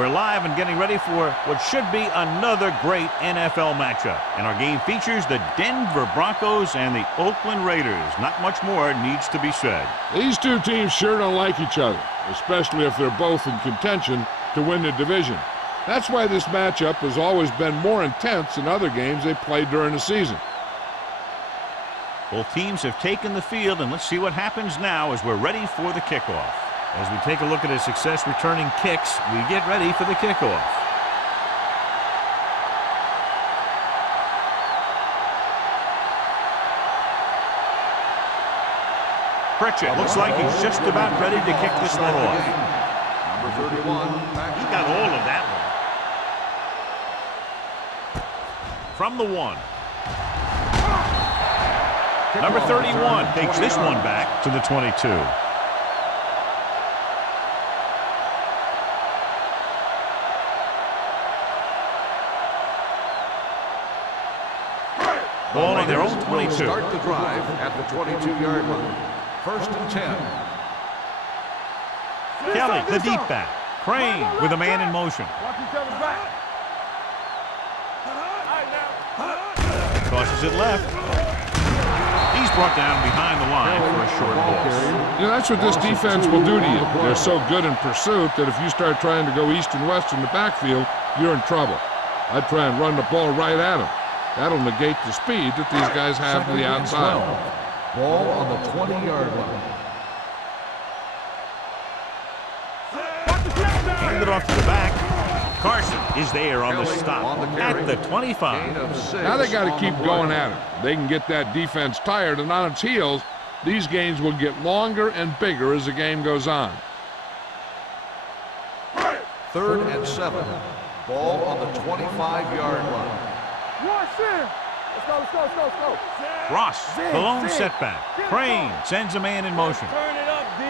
We're live and getting ready for what should be another great NFL matchup. And our game features the Denver Broncos and the Oakland Raiders. Not much more needs to be said. These two teams sure don't like each other, especially if they're both in contention to win the division. That's why this matchup has always been more intense than other games they played during the season. Both teams have taken the field, and let's see what happens now as we're ready for the kickoff. As we take a look at his success returning kicks, we get ready for the kickoff. Pritchett looks like he's just about ready to kick this one off. Number 31. He got all of that one. From the 1. Number 31 takes this one back to the 22. Ball on their own 22. Start the drive at the 22-yard line. 1st and 10. Kelly, the deep back. Crane with a man in motion. Tosses it left. He's brought down behind the line for a short loss. You know, that's what this defense will do to you. They're so good in pursuit that if you start trying to go east and west in the backfield, you're in trouble. I'd try and run the ball right at them. That'll negate the speed that these guys have to the outside. Ball on the 20-yard line. Hand it off to the back. Carson is there on the stop at the 25. Now they got to keep going at it. They can get that defense tired and on its heels. These games will get longer and bigger as the game goes on. 3rd and 7. Ball on the 25-yard line. Let's go. Ross, the lone setback. Crane sends a man in motion. Turn it up, D.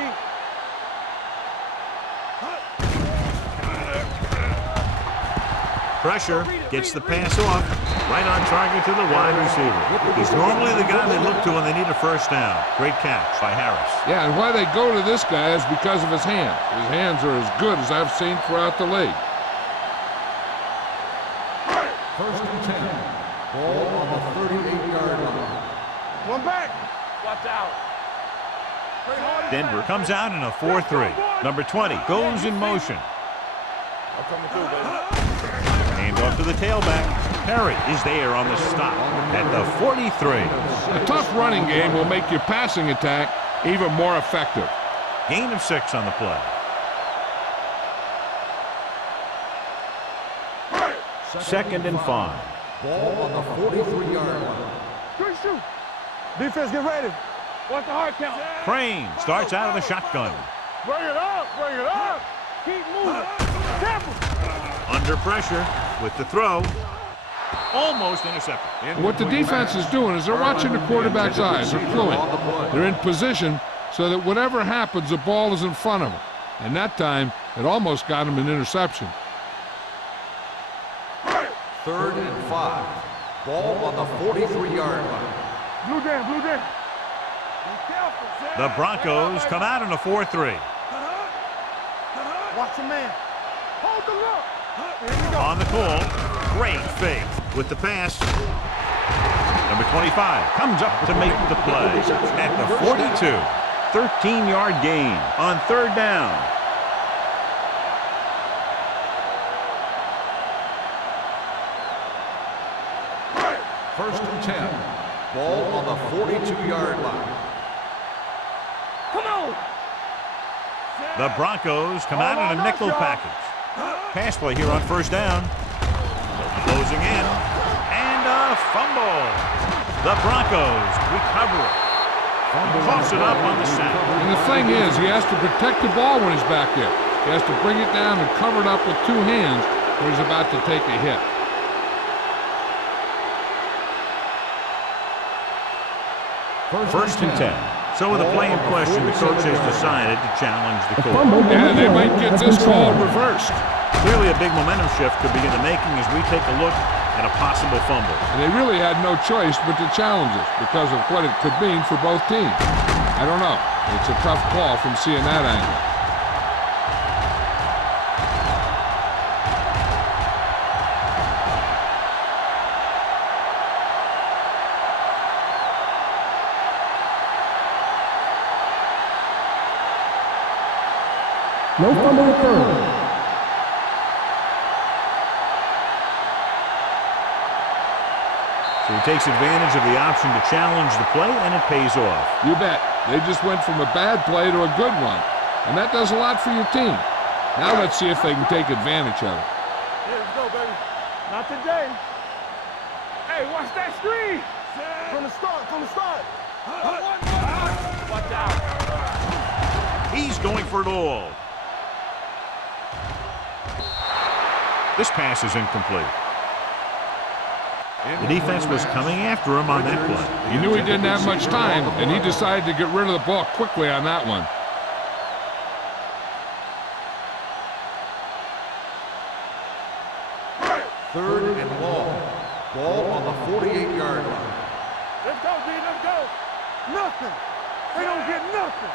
Pressure, gets the pass off, right on target to the wide receiver. He's normally the guy they look to when they need a first down. Great catch by Harris. Yeah, and why they go to this guy is because of his hands. His hands are as good as I've seen throughout the league. 1st and 10. Ball on the 38-yard line. One back. Watch out. Denver comes out in a 4-3. Number 20 goes in motion. I'm coming through, baby. Hand off to the tailback. Perry is there on the stop at the 43. A tough running game will make your passing attack even more effective. Gain of 6 on the play. 2nd and 5. Ball on the 43-yard line. Good shoot. Defense, get ready. Watch the hard count. Crane starts out of the shotgun. Bring it up. Keep moving. Careful. Under pressure with the throw. Almost intercepted. What the defense is doing is they're watching the quarterback's eyes. They're fluent. They're in position so that whatever happens, the ball is in front of them. And that time, it almost got him an interception. 3rd and 5. Ball on the 43-yard line. Blue down. The Broncos come out in a 4-3. Watch the man. Hold the look. On the call, great fake with the pass. Number 25 comes up to make the play at the 42. 13-yard gain on 3rd down. First and 10. Ball on the 42-yard line. Come on. The Broncos come out in a nickel package. Pass play here on 1st down. Closing in. And a fumble. The Broncos recover it. Toss it up on the sack. And the thing is, he has to protect the ball when he's back there. He has to bring it down and cover it up with 2 hands when he's about to take a hit. First and 10. So with a play in question, the coach has decided to challenge the call. And they might get this call reversed. Clearly a big momentum shift could be in the making as we take a look at a possible fumble. And they really had no choice but to challenge it because of what it could mean for both teams. I don't know. It's a tough call from seeing that angle. No fumble return. So he takes advantage of the option to challenge the play, and it pays off. You bet. They just went from a bad play to a good one. And that does a lot for your team. Now let's see if they can take advantage of it. Here we go, baby. Not today. Hey, watch that screen. From the start, from the start. Watch out. He's going for it all. This pass is incomplete. The defense was coming after him on that play. He knew he didn't have much time, and he decided to get rid of the ball quickly on that one. Third and long. Ball on the 48-yard line. Let's go, D, let's go. Nothing. They don't get nothing.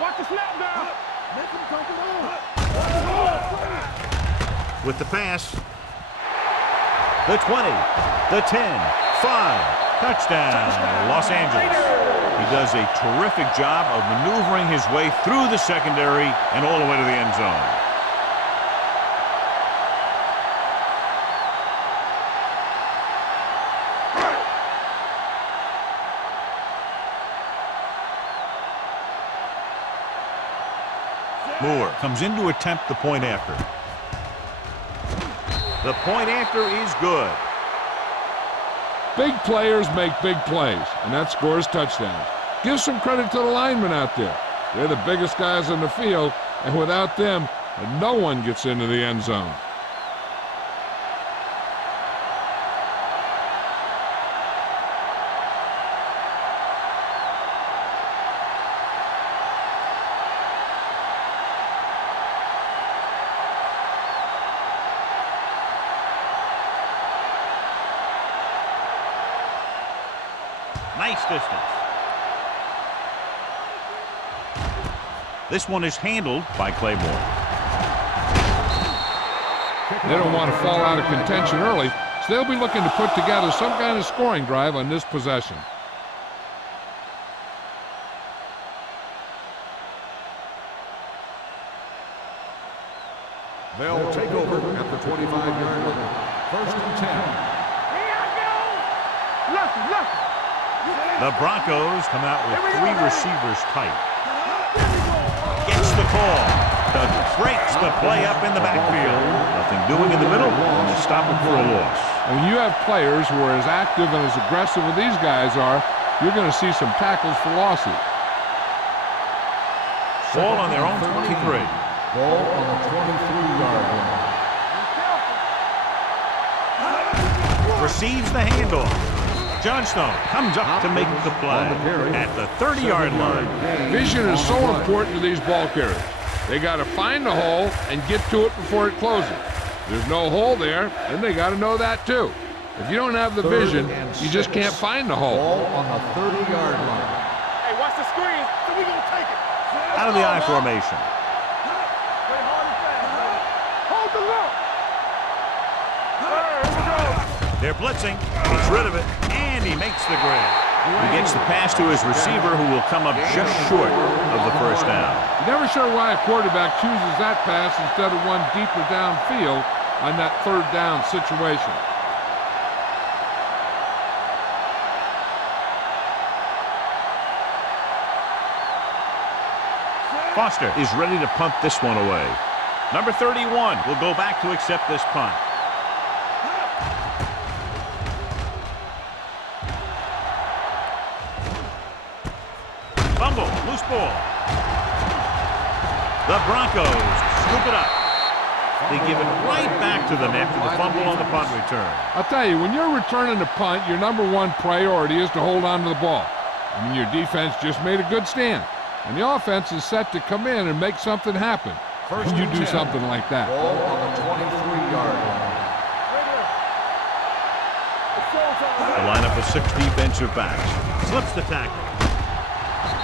Watch the snap down. Make them come it on. With the pass, the 20, the 10, 5, touchdown, Los Angeles. He does a terrific job of maneuvering his way through the secondary and all the way to the end zone. Moore comes in to attempt the point after. The point after is good. Big players make big plays, and that scores touchdowns. Give some credit to the linemen out there. They're the biggest guys in the field, and without them, no one gets into the end zone. Nice distance. This one is handled by Claiborne. They don't want to fall out of contention early, so they'll be looking to put together some kind of scoring drive on this possession. They'll take over at the 25-yard line. First and 10. Here I go. Lucky. The Broncos come out with 3 receivers tight. Gets the call. Breaks the play up in the backfield. Nothing doing in the middle, and they stop it for a loss. And when you have players who are as active and as aggressive as these guys are, you're going to see some tackles for losses. Ball on their own 23. Ball on the 23-yard line. Receives the handoff. Johnstone comes up to make the play at the 30-yard line. Vision is so important to these ball carriers. They got to find the hole and get to it before it closes. There's no hole there, and they got to know that too. If you don't have the vision, you just can't find the hole. Ball on the 30-yard line. Hey, watch the screen. So we gonna take it. Out of the I formation. Play hard and fast. Hold the look. Here we go. They're blitzing. Gets rid of it, and he makes the grab. He gets the pass to his receiver, who will come up just short of the first down. You're never sure why a quarterback chooses that pass instead of one deeper downfield on that third down situation. Foster is ready to punt this one away. Number 31 will go back to accept this punt. Fumble, loose ball. The Broncos scoop it up. They give it right back to them after the fumble on the punt return. I'll tell you, when you're returning a punt, your number one priority is to hold on to the ball. I mean, your defense just made a good stand, and the offense is set to come in and make something happen. When you do something like that. Ball on the 23-yard line. A lineup of 6 defensive backs. Slips the tackle.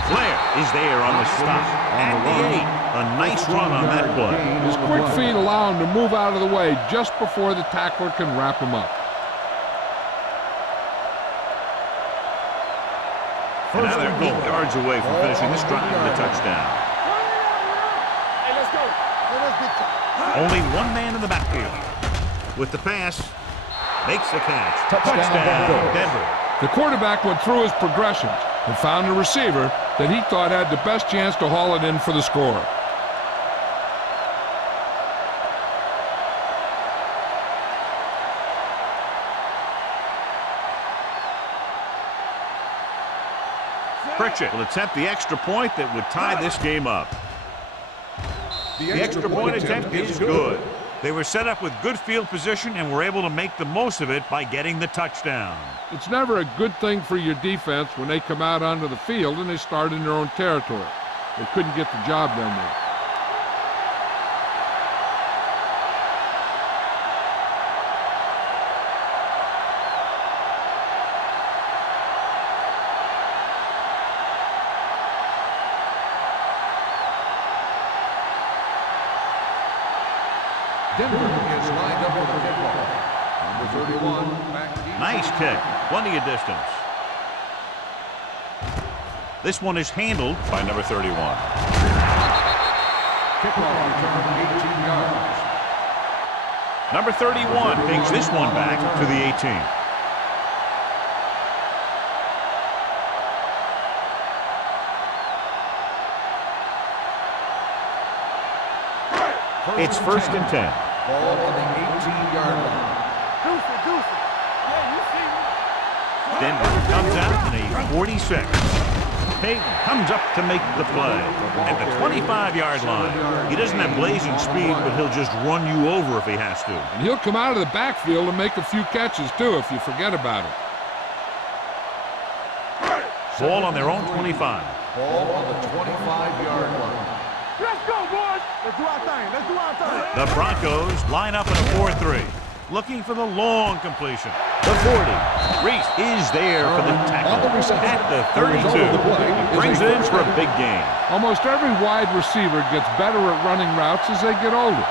Flair is there on the stop. At the 8. A nice run on that play. His quick feet allow him to move out of the way just before the tackler can wrap him up. And now they're 8 yards away from finishing this drive with a touchdown. Hey, let's go. Only one man in the backfield. With the pass, makes the catch. Touchdown, Denver. The quarterback went through his progressions and found a receiver that he thought had the best chance to haul it in for the score. Pritchett will attempt the extra point that would tie this game up. The extra point attempt is good. They were set up with good field position and were able to make the most of it by getting the touchdown. It's never a good thing for your defense when they come out onto the field and they start in their own territory. They couldn't get the job done there. Denver is lined up with a kickoff. Number 31, back deep. Nice kick. Plenty of distance. This one is handled by number 31. Kickoff return 18 yards. Number 31 takes this one back to the 18. It's first and 10. Ball on the 18-yard line. Deuce. Yeah, you see me. Denver comes out in a 46. Payton comes up to make the play at the 25-yard line. He doesn't have blazing speed, but he'll just run you over if he has to. And he'll come out of the backfield and make a few catches, too, if you forget about it. Ball on their own 25. Ball on the 25-yard line. Let's go, boys. Let's do our thing. The Broncos line up in a 4-3, looking for the long completion. The 40. Reese is there for the tackle at the 32. He brings it in for a big gain. Almost every wide receiver gets better at running routes as they get older,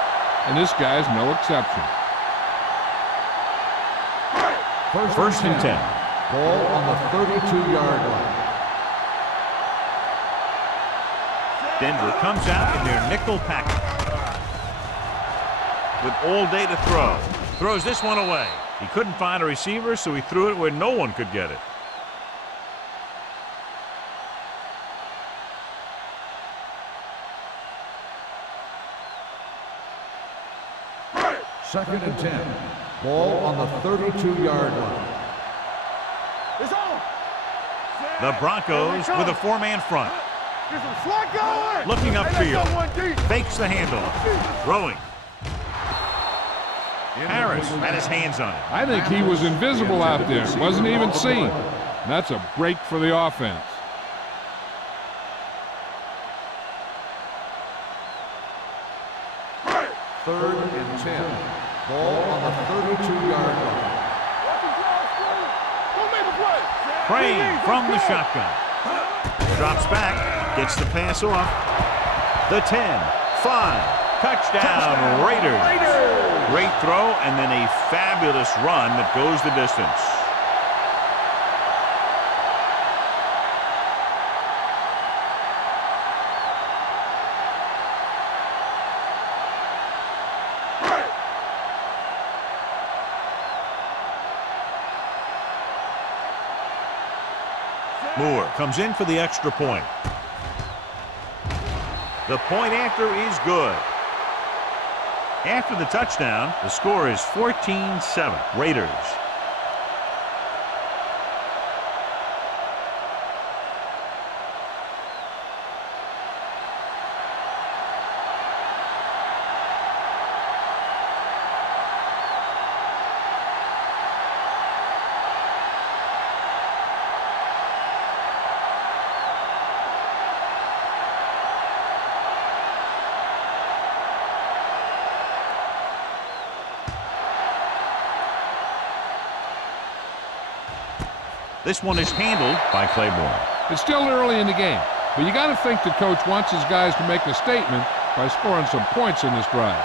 and this guy's no exception. First and 10. Ball on the 32-yard line. Denver comes out in their nickel package with all day to throw. Throws this one away. He couldn't find a receiver, so he threw it where no one could get it. Second and 10. Ball on the 32-yard line. It's on. The Broncos with a four-man front. Get some slot going. Looking Hey, let's upfield. go one deep. Fakes the handle. Throwing. Harris had his hands on it. I think he was invisible out there, wasn't even seen. And that's a break for the offense. Third and 10. Ball on the 32-yard line. Who made the play? Crane from the shotgun. Drops back. Gets the pass off. The 10. 5. Touchdown, Raiders. Great throw and then a fabulous run that goes the distance. Moore comes in for the extra point. The point after is good. After the touchdown, the score is 14-7. Raiders. This one is handled by Claiborne. It's still early in the game, but you got to think the coach wants his guys to make a statement by scoring some points in this drive.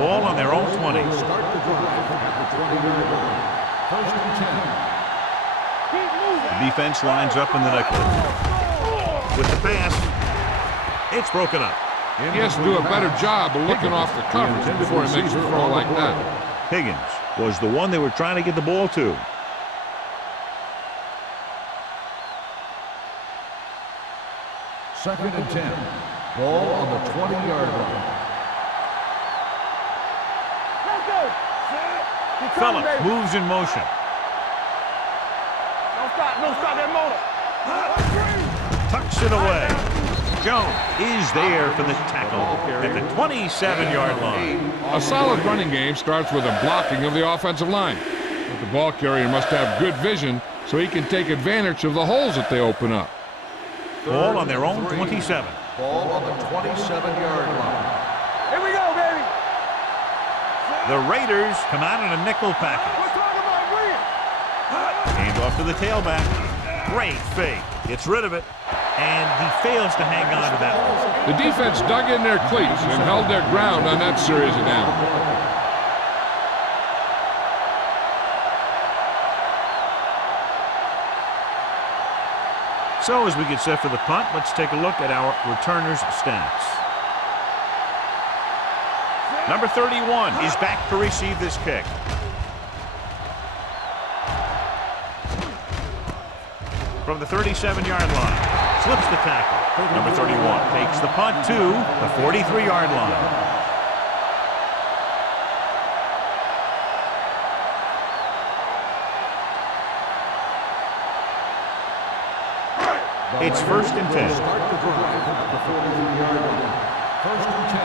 Ball on their own 20. Start the drive at the 20-yard line. First and 10. defense lines up in the nickel. With the pass, it's broken up. He has to do a better job of looking off the coverage before he makes a throw like that. Higgins was the one they were trying to get the ball to. Second and 10. Ball on the 20-yard line. Let's go. Phillips moves in motion. Don't stop that motor. Tucks it away. Jones is there for the tackle at the 27-yard line. A solid running game starts with a blocking of the offensive line. But the ball carrier must have good vision so he can take advantage of the holes that they open up. Ball on their own 27. Ball on the 27-yard line. Here we go, baby. The Raiders come out in a nickel package. We're talking about win. Hand off to the tailback. Great fake. Gets rid of it. And he fails to hang on to that one. The defense dug in their cleats and held their ground on that series of downs. So as we get set for the punt, let's take a look at our returners' stats. Number 31 is back to receive this kick. From the 37-yard line, slips the tackle. Number 31 takes the punt to the 43-yard line. It's first and 10. Start the drive at the 43-yard line. First and 10.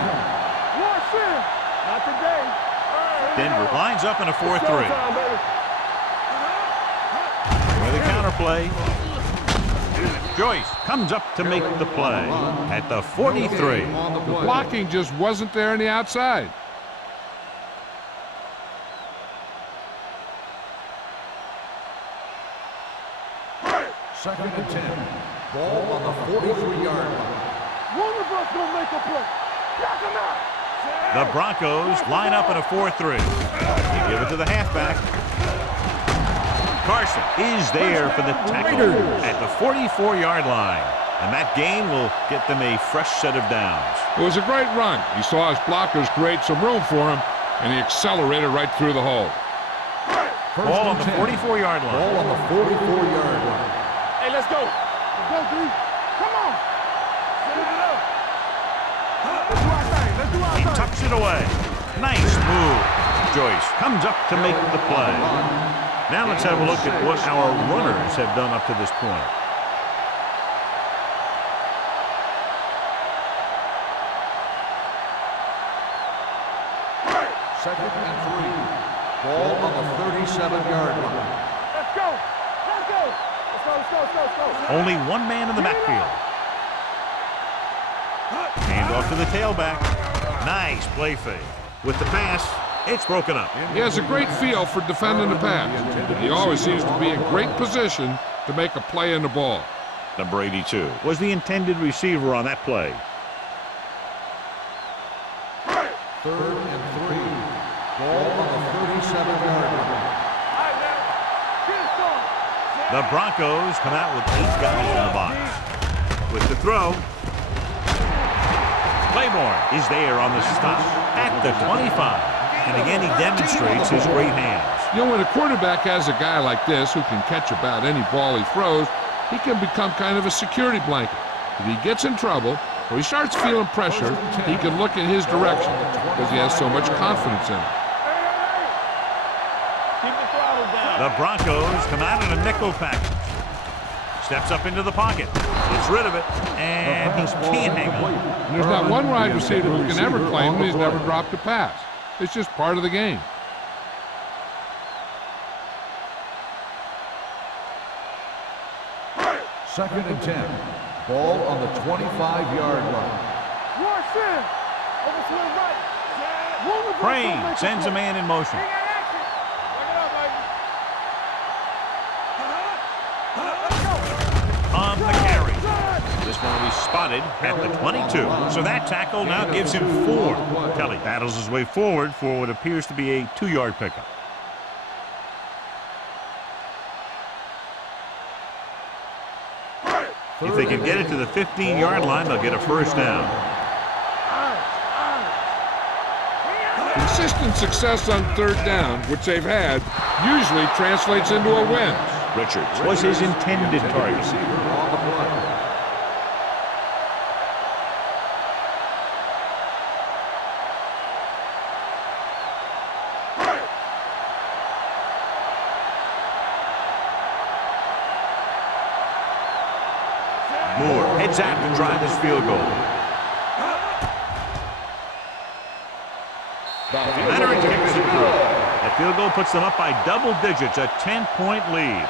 Watch him. Not today. Denver lines up in a 4-3. Showtime, baby. With a counterplay. Joyce comes up to make the play at the 43. The blocking just wasn't there on the outside. Second and 10. Ball on the 43-yard line. One of us gonna make a play. Knock him out. The Broncos line up in a 4-3. They give it to the halfback. Carson is there for the tackle at the 44-yard line. And that gain will get them a fresh set of downs. It was a great run. He saw his blockers create some room for him, and he accelerated right through the hole. Ball on the 44-yard line. Ball on the 44-yard line. Hey, let's go. Let's go, D. Come on. Set it up. Let's do our thing. Let's do our He thing. tucks it away. Nice move. Joyce comes up to make the play. Now let's have a look at what our runners have done up to this point. Second and 3. Ball on the 37-yard line. Let's go. Let's go. Let's go. Only one man in the backfield. Hand off to the tailback. Nice play fake. With the pass, it's broken up. He has a great feel for defending the pass. He always seems to be in great position to make a play in the ball. Number 82 was the intended receiver on that play. Third and 3. Ball on the 37-yard line. All right, now. Get it started. The Broncos come out with 8 guys in the box. With the throw, Claiborne is there on the stop at the 25. And again, he demonstrates his great hands. You know, when a quarterback has a guy like this who can catch about any ball he throws, he can become kind of a security blanket. If he gets in trouble or he starts feeling pressure, he can look in his direction because he has so much confidence in him. Keep the throttle down. The Broncos come out in a nickel package. Steps up into the pocket. Gets rid of it. And he can't hang on. And there's not one wide receiver who can ever claim that he's never dropped a pass. It's just part of the game. Second and 10. Ball on the 25-yard line. Watch him. Over to the right. One of us gonna Crane make sends a play. man in motion. Bring that action. Bring it up, baby. On the carry. This one will be spotted at the 22. So that tackle now gives him 4. Kelly battles his way forward for what appears to be a 2-yard pickup. If they can get it to the 15-yard line, they'll get a first down. Consistent success on third down, which they've had, usually translates into a win. Richards was his intended target. On the play. Moore heads out to try this field goal. Leonard kicks it through. That field goal puts them up by double digits, a 10-point lead.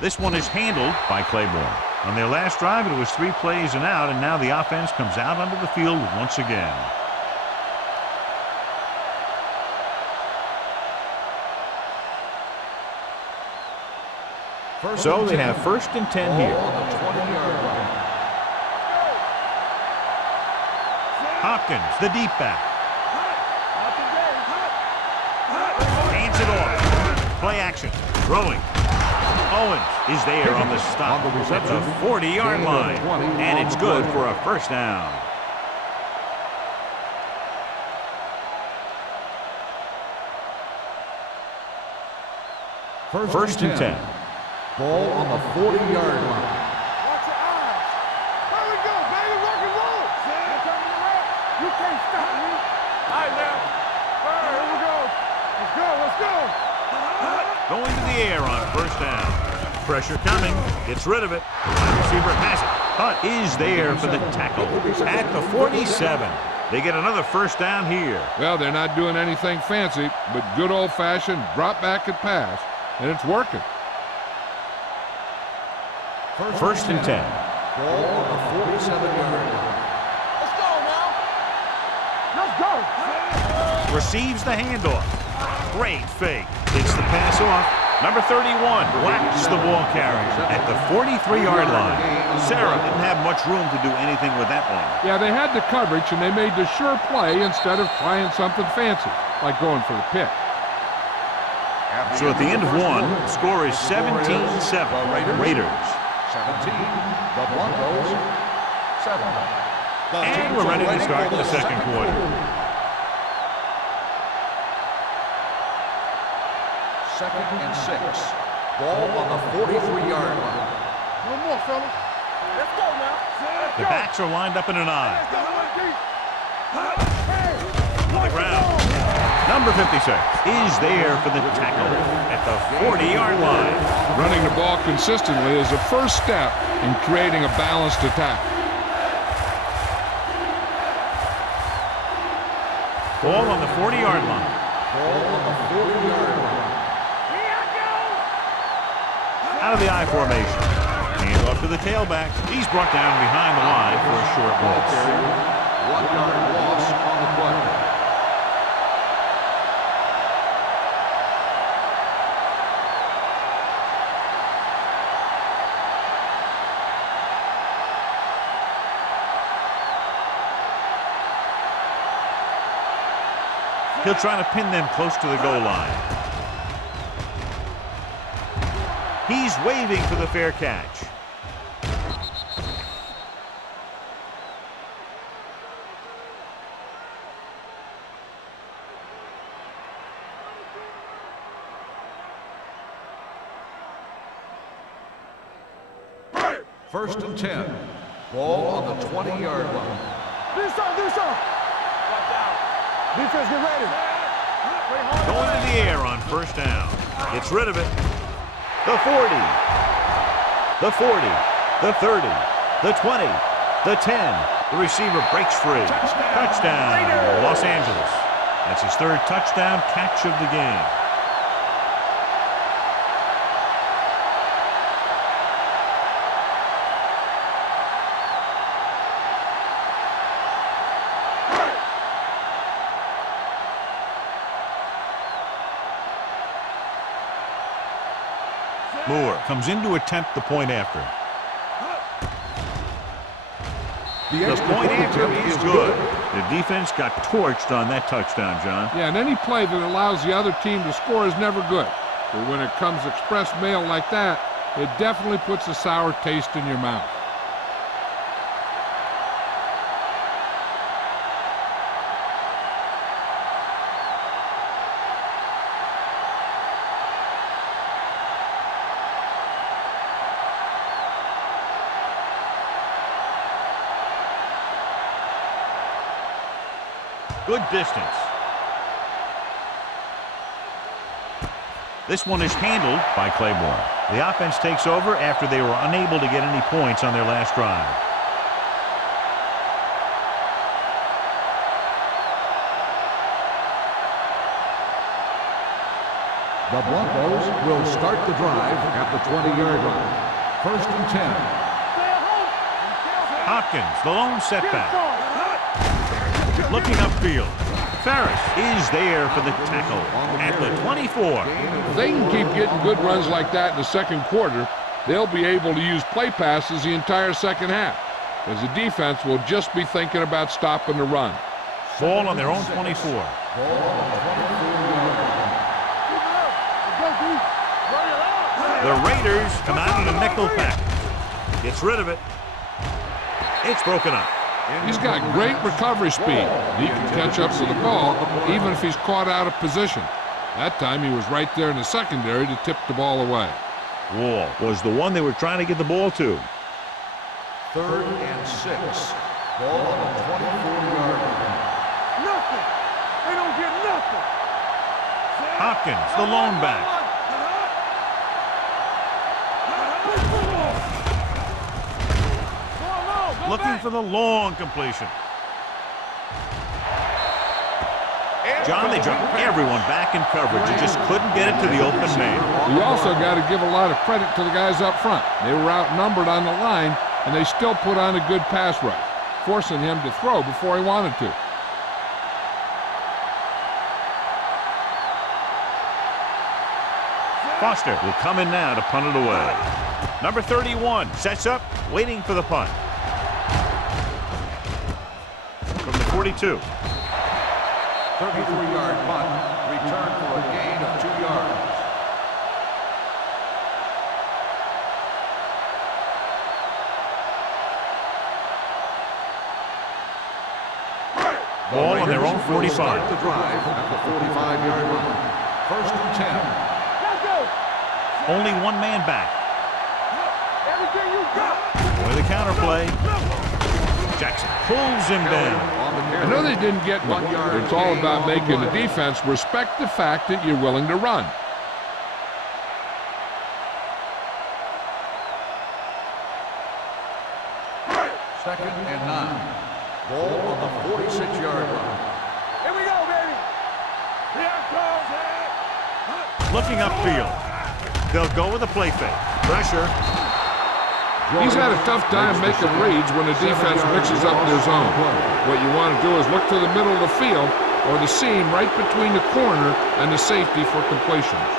This one is handled by Claiborne. On their last drive, it was 3 plays and out, and now the offense comes out onto the field once again. So they have 1st and 10 here. On the 20-yard line. Hopkins, the deep back. Hands it off. Play action. Throwing. Owens is there on the stop at the 40-yard line, and it's good for a first down. First and 10. Ball on the 40-yard line. Watch your eyes. There we go, baby. Rock and roll. You can't stop me. All right, now. All right, here we go. Let's go. Let's go. Going to the air on first down. Pressure coming. Gets rid of it. Wide receiver has it. Hunt is there for the tackle at the 47. They get another first down here. Well, they're not doing anything fancy, but good old-fashioned drop back and pass, and it's working. First and 10. Ball on the 47-yard line. Let's go now. Let's go. Receives the handoff. Great fake. Gets the pass off. Number 31 whacks the ball carrier at the 43-yard line. Sarah didn't have much room to do anything with that one. Yeah, they had the coverage, and they made the sure play instead of trying something fancy, like going for the pick. So at the end of one, the score is 17-7. Raiders. 17. The Broncos. 7. And we're ready to start the second quarter. Second and 6. Ball on the 43-yard line. No more, fellas. Let's go now. The backs are lined up in an eye. On the ground. Number 56 is there for the tackle at the 40-yard line. Running the ball consistently is a first step in creating a balanced attack. Ball on the 40-yard line. Ball on the 40-yard line. Out of the I formation. Hand off to the tailback. He's brought down behind the line for a short loss. 1-yard loss on the play. He'll try to pin them close to the goal line. He's waving for the fair catch. First and 10. Ball on the 20-yard line. Do something. Watch out. Defense, get ready. Going to the air on first down. Gets rid of it. The 40. The 40. The 30. The 20. The 10. The receiver breaks free. Touchdown, Los Angeles. That's his third touchdown catch of the game. comes in to attempt the point after. The point after is good. The defense got torched on that touchdown, John. Yeah, and any play that allows the other team to score is never good. But when it comes express mail like that, it definitely puts a sour taste in your mouth. Good distance. This one is handled by Claiborne. The offense takes over after they were unable to get any points on their last drive. The Broncos will start the drive at the 20-yard line. First and 10. Hopkins, the lone setback. Looking upfield. Ferris is there for the tackle at the 24. If they can keep getting good runs like that in the second quarter, they'll be able to use play passes the entire second half, as the defense will just be thinking about stopping the run. Ball on their own 24. The Raiders come out in a nickel package. Gets rid of it. It's broken up. He's got great recovery speed. He can catch up to the ball even if he's caught out of position. That time he was right there in the secondary to tip the ball away. Wall was the one they were trying to get the ball to. 3rd and 6. Ball on the 24-yard line. Nothing. They don't get nothing. Hopkins, the lone back. Looking for the long completion. John, they dropped everyone back in coverage and just couldn't get it to the open man. You also got to give a lot of credit to the guys up front. They were outnumbered on the line, and they still put on a good pass rush, forcing him to throw before he wanted to. Foster will come in now to punt it away. Number 31 sets up, waiting for the punt. From the 42. 33-yard punt, return for a gain of 2 yards. Ball on their own 45. Start the drive at the 45-yard line. First and 10. Let's go. Only one man back. Everything you got. With a counterplay. Jackson pulls him down. I know they didn't get one. It's all about making the defense respect the fact that you're willing to run. Second and 9. Ball on the 46-yard line. Here we go, baby. Here it comes. Looking upfield. They'll go with a play fake. Pressure. He's had a tough time making reads when the defense mixes up their zone. What you want to do is look to the middle of the field or the seam right between the corner and the safety for completions.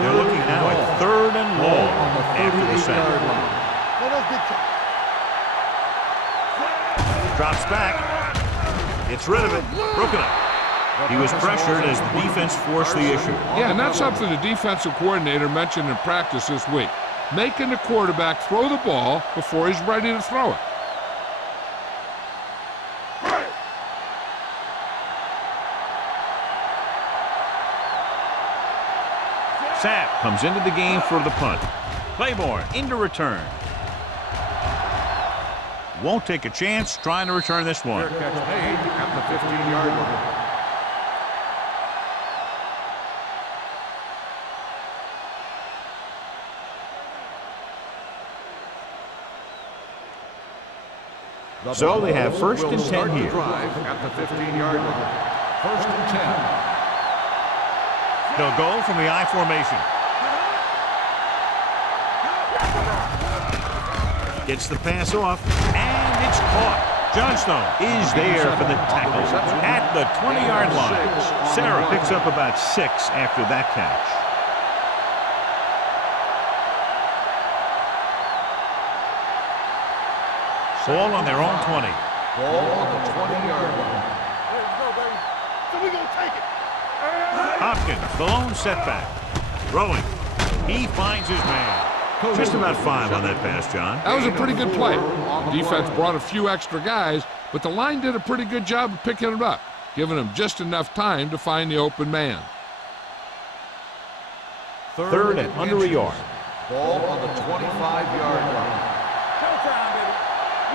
They're looking now at 3rd and long after the center. Drops back. Gets rid of it. Broken up. He was pressured as the defense forced the issue. Yeah, and that's something the defensive coordinator mentioned in practice this week. Making the quarterback throw the ball before he's ready to throw it. Sapp comes into the game for the punt. Claiborne into return. Won't take a chance trying to return this one. Fair catch made at the 15-yard line. So they have 1st and 10 here. Drive at the 15-yard line. 1st and 10. They'll go from the I formation. Gets the pass off, and it's caught. Johnstone is there for the tackle at the 20-yard line. Sarah picks up about 6 after that catch. Ball on their own 20. Ball on the 20-yard line. Let's go, baby. So we gonna take it. Hopkins, the lone setback. Throwing. He finds his man. Just about 5 on that pass, John. That was a pretty good play. The defense brought a few extra guys, but the line did a pretty good job of picking it up, giving them just enough time to find the open man. Third and under a yard. Ball on the 25-yard line. Showtime, baby.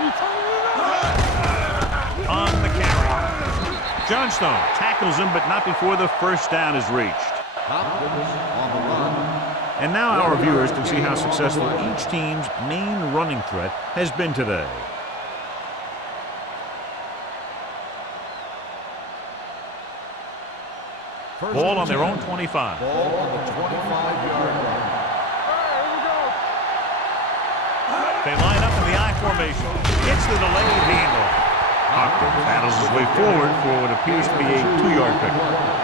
You turn it up. On the carry. Johnstone tackles him, but not before the first down is reached. Hopkins on the run. And now our viewers can see how successful each team's main running threat has been today. Ball on their own 25. Ball on the 25-yard line. Here we go. They line up in the I formation. Gets the delayed handle. Hopkins battles his way forward for what appears to be a 2-yard pickup.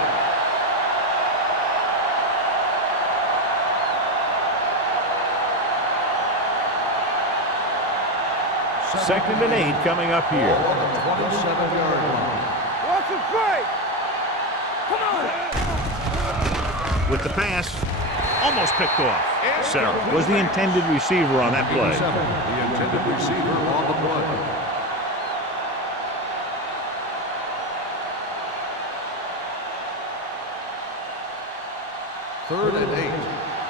Second and 8 coming up here. Ball on the 27-yard line. Watch the play. Come on. With the pass, almost picked off. Sarah was the intended receiver on that play. 87, the intended receiver on the play. Third and 8.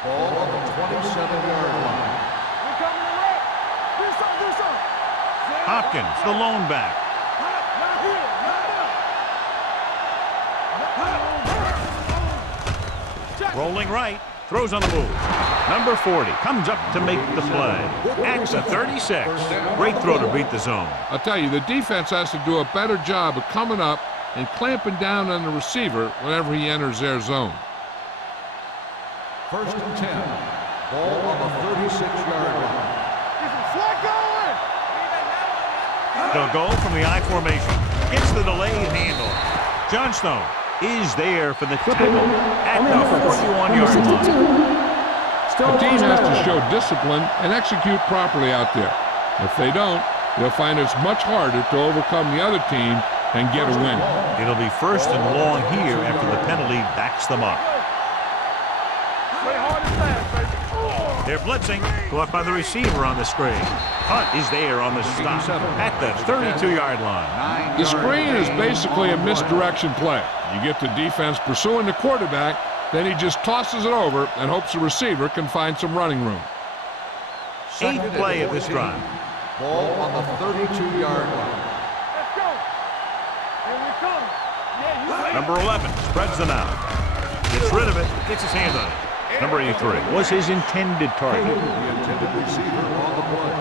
Ball on the 27-yard line. We're coming to right. Do something. Hopkins, the lone back. Not here. Not now. Rolling right, throws on the move. Number 40 comes up to make the play. At the 36. Great throw to beat the zone. I'll tell you, the defense has to do a better job of coming up and clamping down on the receiver whenever he enters their zone. First and 10. Ball on the 36-yard line. Get some slack going. They'll go from the I formation. Gets the delayed handle. Johnstone is there for the tackle at the 41-yard line. The team has to show discipline and execute properly out there. If they don't, they'll find it's much harder to overcome the other team and get a win. It'll be first and long here after the penalty backs them up. Play hard and fast, baby. They're blitzing, caught by the receiver on the screen. Hunt is there on the stop at the 32-yard line. The screen is basically a misdirection play. You get the defense pursuing the quarterback, then he just tosses it over and hopes the receiver can find some running room. 8th play of this drive. Ball on the 32-yard line. Let's go. Here we come. Yeah, you Number 11 spreads them out. Gets rid of it, gets his hands on it. Number 83 was his intended target. The intended receiver on the play.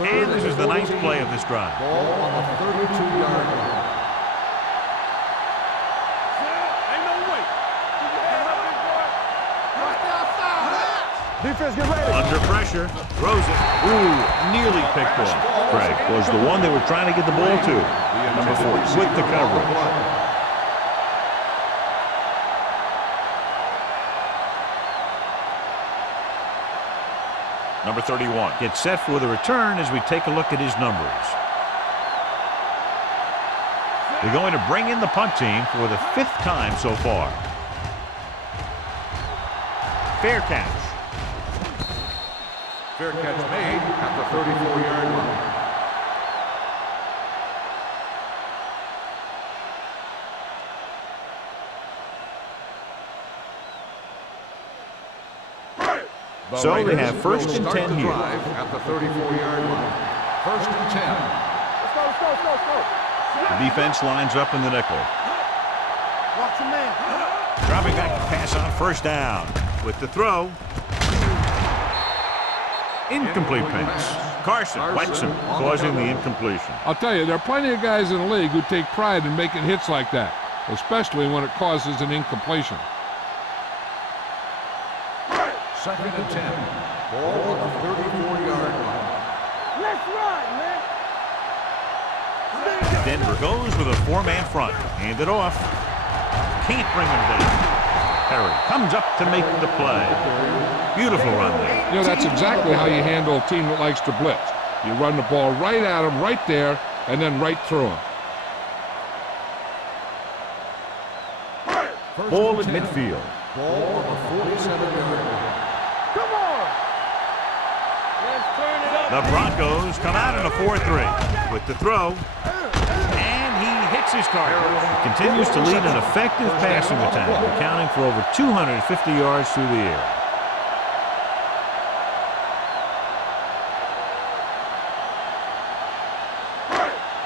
And this is the 9th play of this drive. Ball on the 32-yard line. ain't no way. Defense, get ready. Under pressure, throws it. Ooh, nearly picked off. Craig was the one they were trying to get the ball to. Number 4 with the coverage. Number 31 gets set for the return as we take a look at his numbers. They're going to bring in the punt team for the 5th time so far. Fair catch. Fair catch made at the 34-yard line. So they have first and 10 here. Drive at the 34-yard line. First and 10. Let's go. The defense lines up in the nickel. Watch your man. Dropping back to pass on first down. With the throw. Incomplete pass. Carson wets him, causing the incompletion. I'll tell you, there are plenty of guys in the league who take pride in making hits like that, especially when it causes an incompletion. Second and 10. Ball on the 34-yard line. Let's run, man. Denver goes with a 4-man front. Hand it off. Can't bring him down. Perry comes up to make the play. Beautiful run there. You know, that's exactly how you handle a team that likes to blitz. You run the ball right at them, right there, and then right through them. Ball at midfield. Ball on the 47-yard line. Come on! Let's turn it up. The Broncos come out in a 4-3 with the throw, and he hits his target. He continues to lead an effective passing attack, accounting for over 250 yards through the air.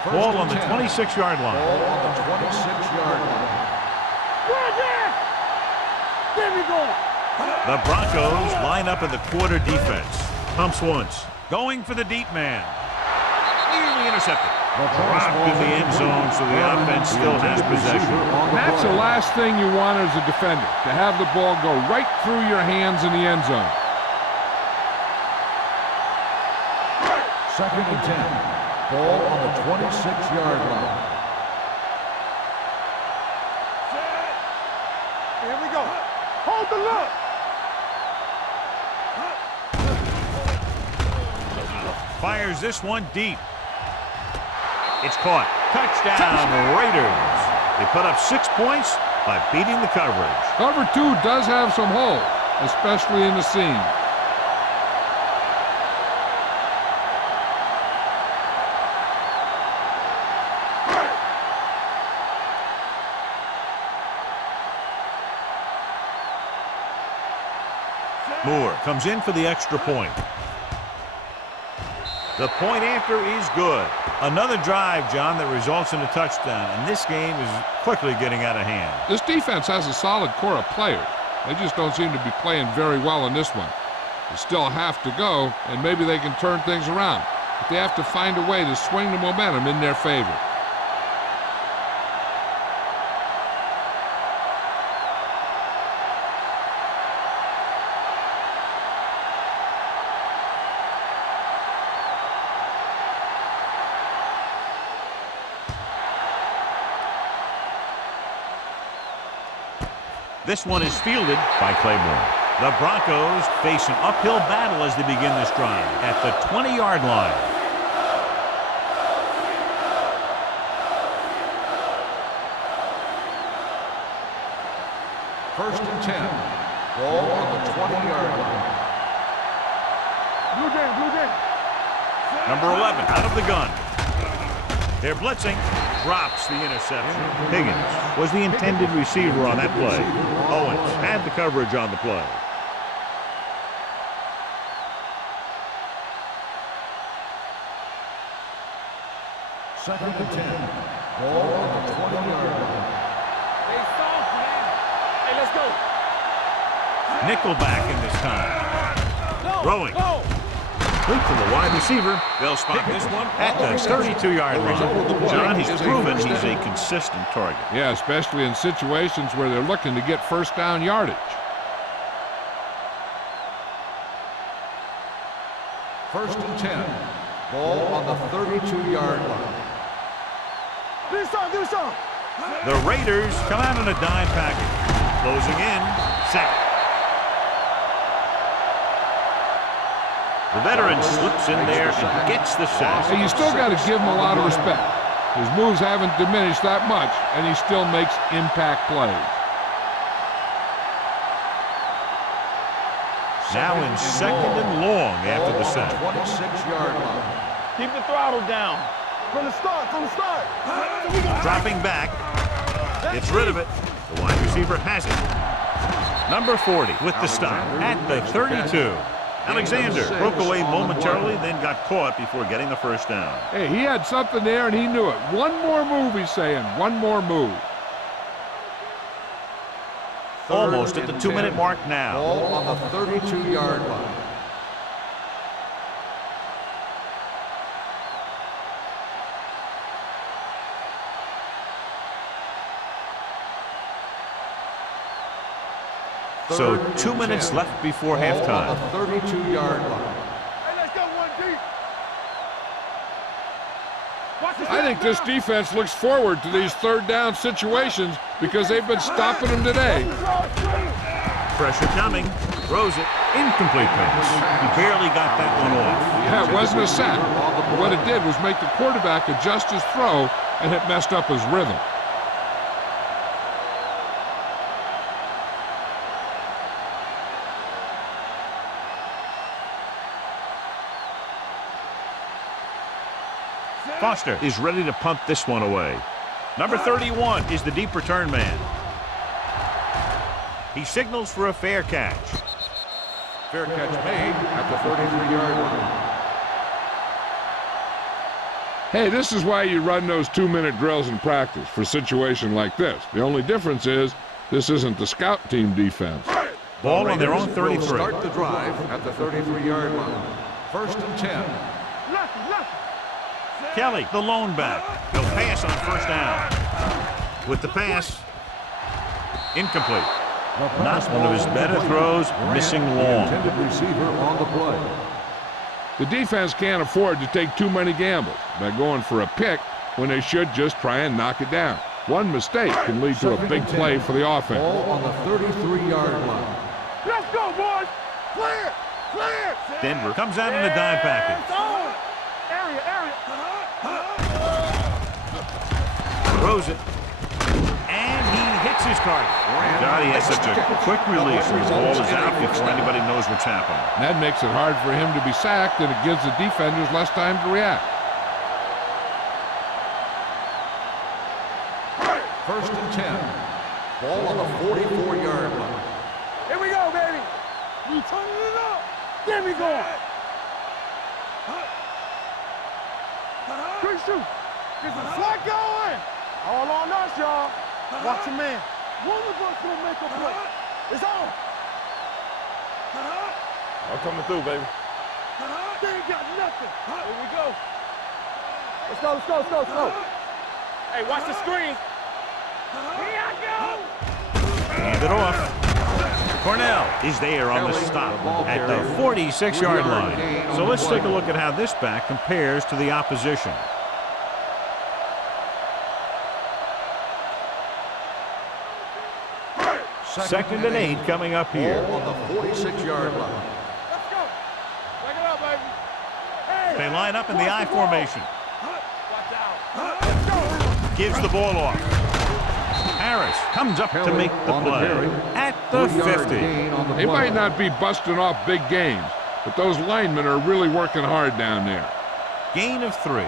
Ball on the 26-yard line. Ball on the 26-yard line. There we go. The Broncos line up in the quarter defense. Pumps once. Going for the deep man. Nearly intercepted. Dropped in the end zone, so the offense still has possession. That's the last thing you want as a defender, to have the ball go right through your hands in the end zone. 2nd and 10. Ball on the 26-yard line. Here we go. Hold the look. Fires this one deep. It's caught. Touchdown, Raiders. They put up 6 points by beating the coverage. Cover 2 does have some holes, especially in the seam. Moore comes in for the extra point. The point after is good. Another drive, John, that results in a touchdown, and this game is quickly getting out of hand. This defense has a solid core of players. They just don't seem to be playing very well in this one. They still have to go, and maybe they can turn things around. But they have to find a way to swing the momentum in their favor. This one is fielded by Claiborne. The Broncos face an uphill battle as they begin this drive at the 20-yard line. First and 10. Ball on the 20-yard line. Blue game, blue game. Number 11 out of the gun. They're blitzing. Drops the interception. Higgins was the intended receiver on that play. Owens had the coverage on the play. Second and 10. Ball on the 20-yard line. Hey, soft, man. Hey, let's go. Nickelback in this time. Throwing. Complete to the wide receiver. They'll spot this one at the 32-yard line. John, he's proven he's a consistent target. Yeah, especially in situations where they're looking to get first down yardage. First and 10. Ball on the 32-yard line. Do some. The Raiders come out in a dime package. Closing in. Sack. The veteran slips in there and gets the sack. Hey, you still got to give him a lot of respect. His moves haven't diminished that much, and he still makes impact plays. Now in second and long after the sack. 26-yard line. Keep the throttle down. From the start. Dropping back. Gets rid of it. The wide receiver has it. Number 40 with the stop at the 32. Alexander broke away momentarily, then got caught before getting the first down. Hey, he had something there, and he knew it. One more move, he's saying. One more move. Almost at the 2-minute mark now. Ball on the 32-yard line. So 2 minutes left before halftime. On the 32-yard line. Hey, let's go one deep. I think this defense looks forward to these third down situations because they've been stopping them today. Watch the draw screen. Pressure coming. Throws it. Incomplete pass. He barely got that one off. Yeah, it wasn't a sack. What it did was make the quarterback adjust his throw, and it messed up his rhythm. Foster is ready to punt this one away. Number 31 is the deep return man. He signals for a fair catch. Fair catch made at the 33-yard line. Hey, this is why you run those 2-minute drills in practice for a situation like this. The only difference is this isn't the scout team defense. Ball on their own 33. Will start the drive at the 33-yard line. 1st and 10. Kelly, the lone back. He'll pass on first down. With the pass, incomplete. Not one of his better throws, missing long. Intended receiver on the play. The defense can't afford to take too many gambles by going for a pick when they should just try and knock it down. One mistake can lead to a big play for the offense. Ball on the 33-yard line. Let's go, boys. Clear. Clear. Denver comes out in a dime package. Area. Throws it. And he hits his target. God, he has such a quick release. The ball is out before anybody knows what's happening. That makes it hard for him to be sacked, and it gives the defenders less time to react. 1st and 10. Ball on the 44-yard line. Here we go, baby. You turning it up. There we go. Quick shoot. Get the flag going. All on us, y'all. Watch your man. One of us will make a play. It's on. I'm coming through, baby. They ain't got nothing. Here we go. Let's go. Hey, watch the screen. Here I go. Hand it off. Cornell is there on the stop at the 46-yard line. So let's take a look at how this back compares to the opposition. Second and 8 coming up here. Ball on the 46-yard line. Let's go. Take it up, baby. Hey. They line up in the I formation. Watch out. Let's go. Gives the ball off. Harris comes up to Kelly make the on the play carry. at the 3-yard 50. gain on the They play. might not be busting off big games, but those linemen are really working hard down there. Gain of 3.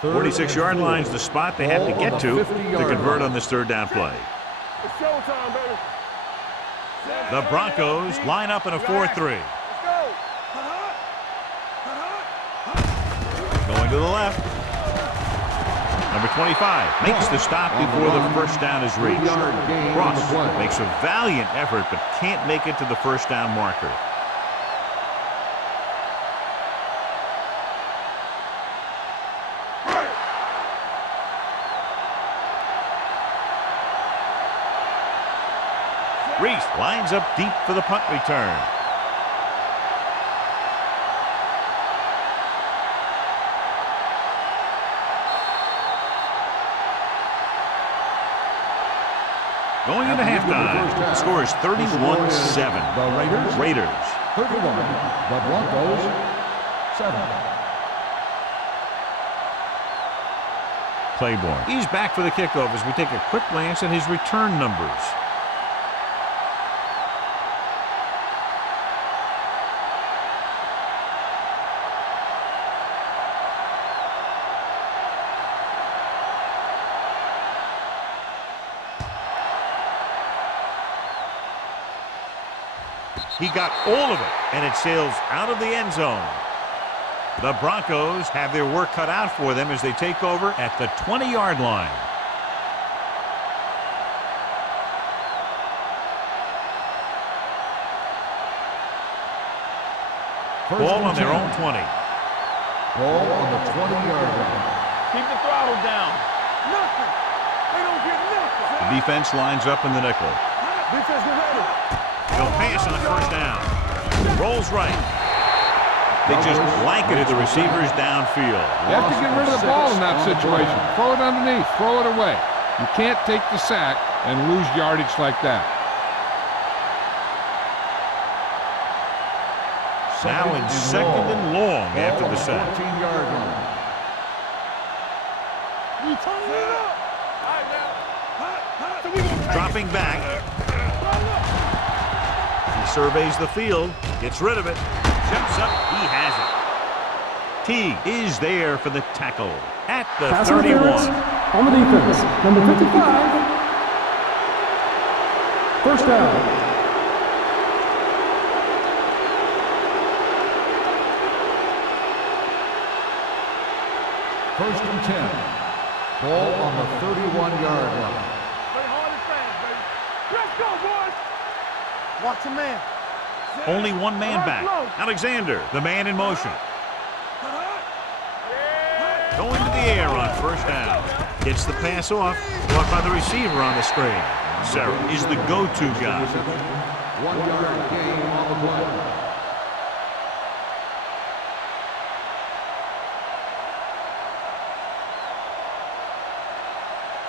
46-yard line's the spot they have to get to convert on this third down play. It's showtime, baby. The Broncos line up in a 4-3. Let's go. Going to the left. Number 25 makes the stop before the first down is reached. Cross makes a valiant effort but can't make it to the first down marker. Reese lines up deep for the punt return. Going into halftime, the score is 31-7. The Raiders. 31. The Broncos 7. Claiborne. He's back for the kickoff as we take a quick glance at his return numbers. He got all of it, and it sails out of the end zone. The Broncos have their work cut out for them as they take over at the 20-yard line. Ball on their own 20. Ball on the 20-yard line. Keep the throttle down. Nothing. They don't get nothing. The defense lines up in the nickel. Defense get ready. He'll pass on first down. Rolls right. They just blanketed the receivers downfield. You have to get rid of the ball in that situation. Throw it underneath. Throw it away. You can't take the sack and lose yardage like that. Now in second and long after the sack. 14-yard line. You turning it up. All right, now. So we gonna Dropping back. He surveys the field, gets rid of it, jumps up, he has it. Teague is there for the tackle at the Pass 31. interference on the defense. Number 55. First down. First and 10. Ball on the 31-yard line. Play hard and fast, baby. Let's go, boys. Watch a man. Only one man back. Alexander, the man in motion. Going to the air on first down. Gets the pass off, caught by the receiver on the screen. Sarah is the go-to guy. 1-yard gain on the play.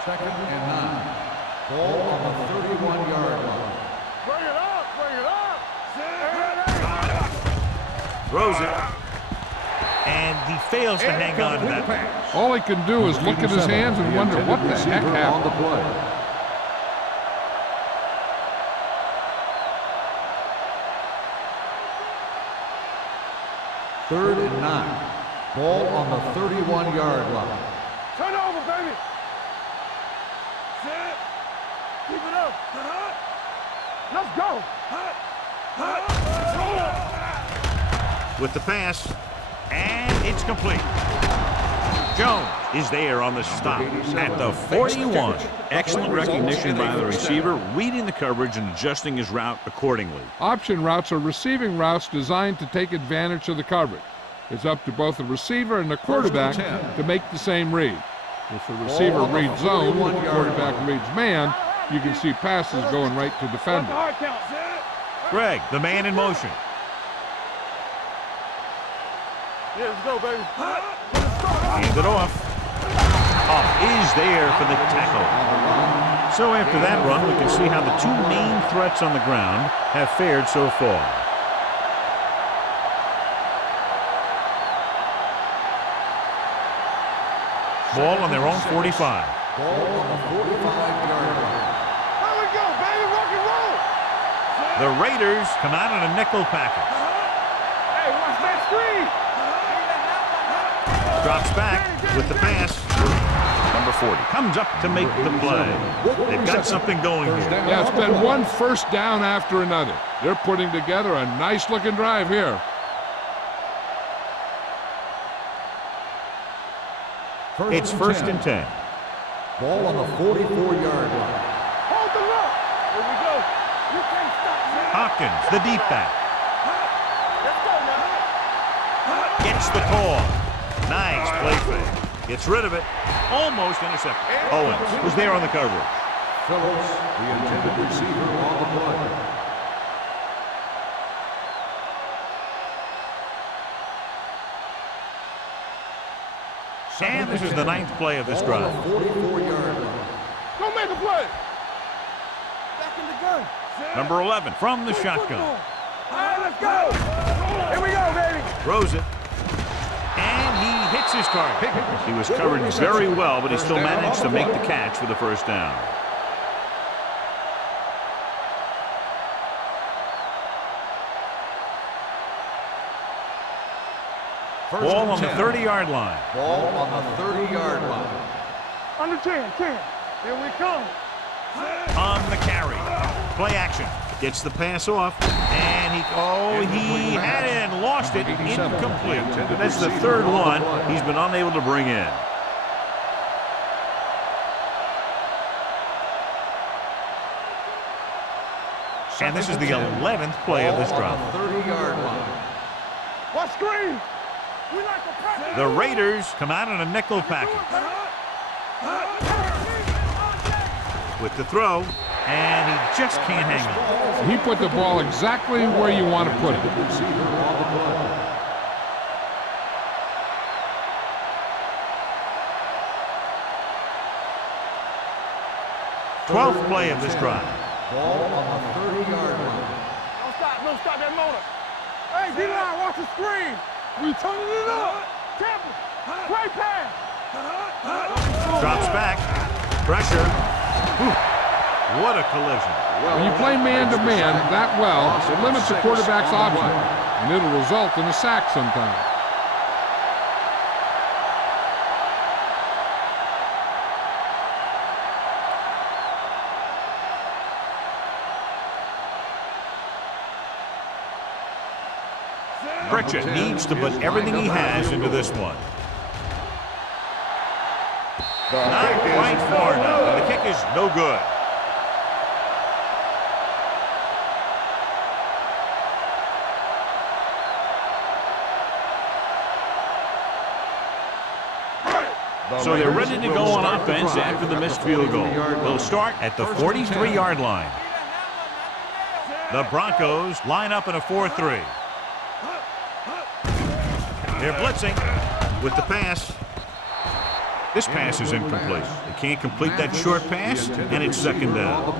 Second and 9. Ball on the 31-yard line. Bring it up, bring it up. Throws it. And he fails to hang on to that pass. All he can do is look at his hands and wonder what the heck On the happened. play. Third and 9. Ball on the 31-yard line. Turn over, baby. Set. Keep it up. Let's go. With the pass, and it's complete. Jones is there on the stop at the 41. Excellent recognition by the receiver, reading the coverage and adjusting his route accordingly. Option routes are receiving routes designed to take advantage of the coverage. It's up to both the receiver and the quarterback to make the same read. If the receiver reads zone and the quarterback reads man, you can see passes going right to defender. Hard count. Greg, the man in motion. Yeah, let's go, baby. Hands it off. Is there for the tackle. So after that run, we can see how the two main threats on the ground have fared so far. Ball on their own 45. Ball on the 45-yard line. Here we go, baby. Rock and roll. The Raiders come out in a nickel package. Hey, watch that screen. Drops back with the pass. Number 40 comes up to make the play. They've got something going here. Yeah, it's been one first down after another. They're putting together a nice-looking drive here. It's first and 10. Ball on the 44-yard line. Hold the rock. Here we go. You can't stop me. Hopkins, the deep back, Let's go now. gets the call. Nice play fake. Gets rid of it. Almost intercepted. Owens was there on the coverage. Phillips, the intended receiver on the play. And this is the 9th play of this drive. 44-yard line. Go make a play. Back in the gun. Number 11 from the shotgun. All right, let's go. Here we go, baby. Throws it. And he hits his target. He was covered very well, but he still managed to make the catch for the first down. Ball on the 30-yard line. Ball on the 30-yard line. Under 10, 10. Here we come. On the carry. Play action. Gets the pass off. And he had it and lost it. Incomplete. That's the third one he's been unable to bring in. And this is the 11th play of this drive. 30-yard line. What screen? We like to practice. The Raiders come out in a nickel package with the throw, and he just can't hang on. He put the ball exactly where you want to put it. Receiver on the play. 12th play of this drive. Ball on the 30-yard line. Don't stop that motor. Hey, D-line, watch the screen. We turning it up. Temple. Great pass. Drops back. Pressure. Whew. What a collision. When you play man-to-man that well, it limits the quarterback's options, and it'll result in a sack sometimes. Pritchett needs to put everything he has into this one. Not quite far enough, and the kick is no good. So they're ready to go on offense after the missed field goal. They'll start at the 43-yard line. The Broncos line up in a 4-3. They're blitzing with the pass. This pass is incomplete. They can't complete that short pass, and it's second down.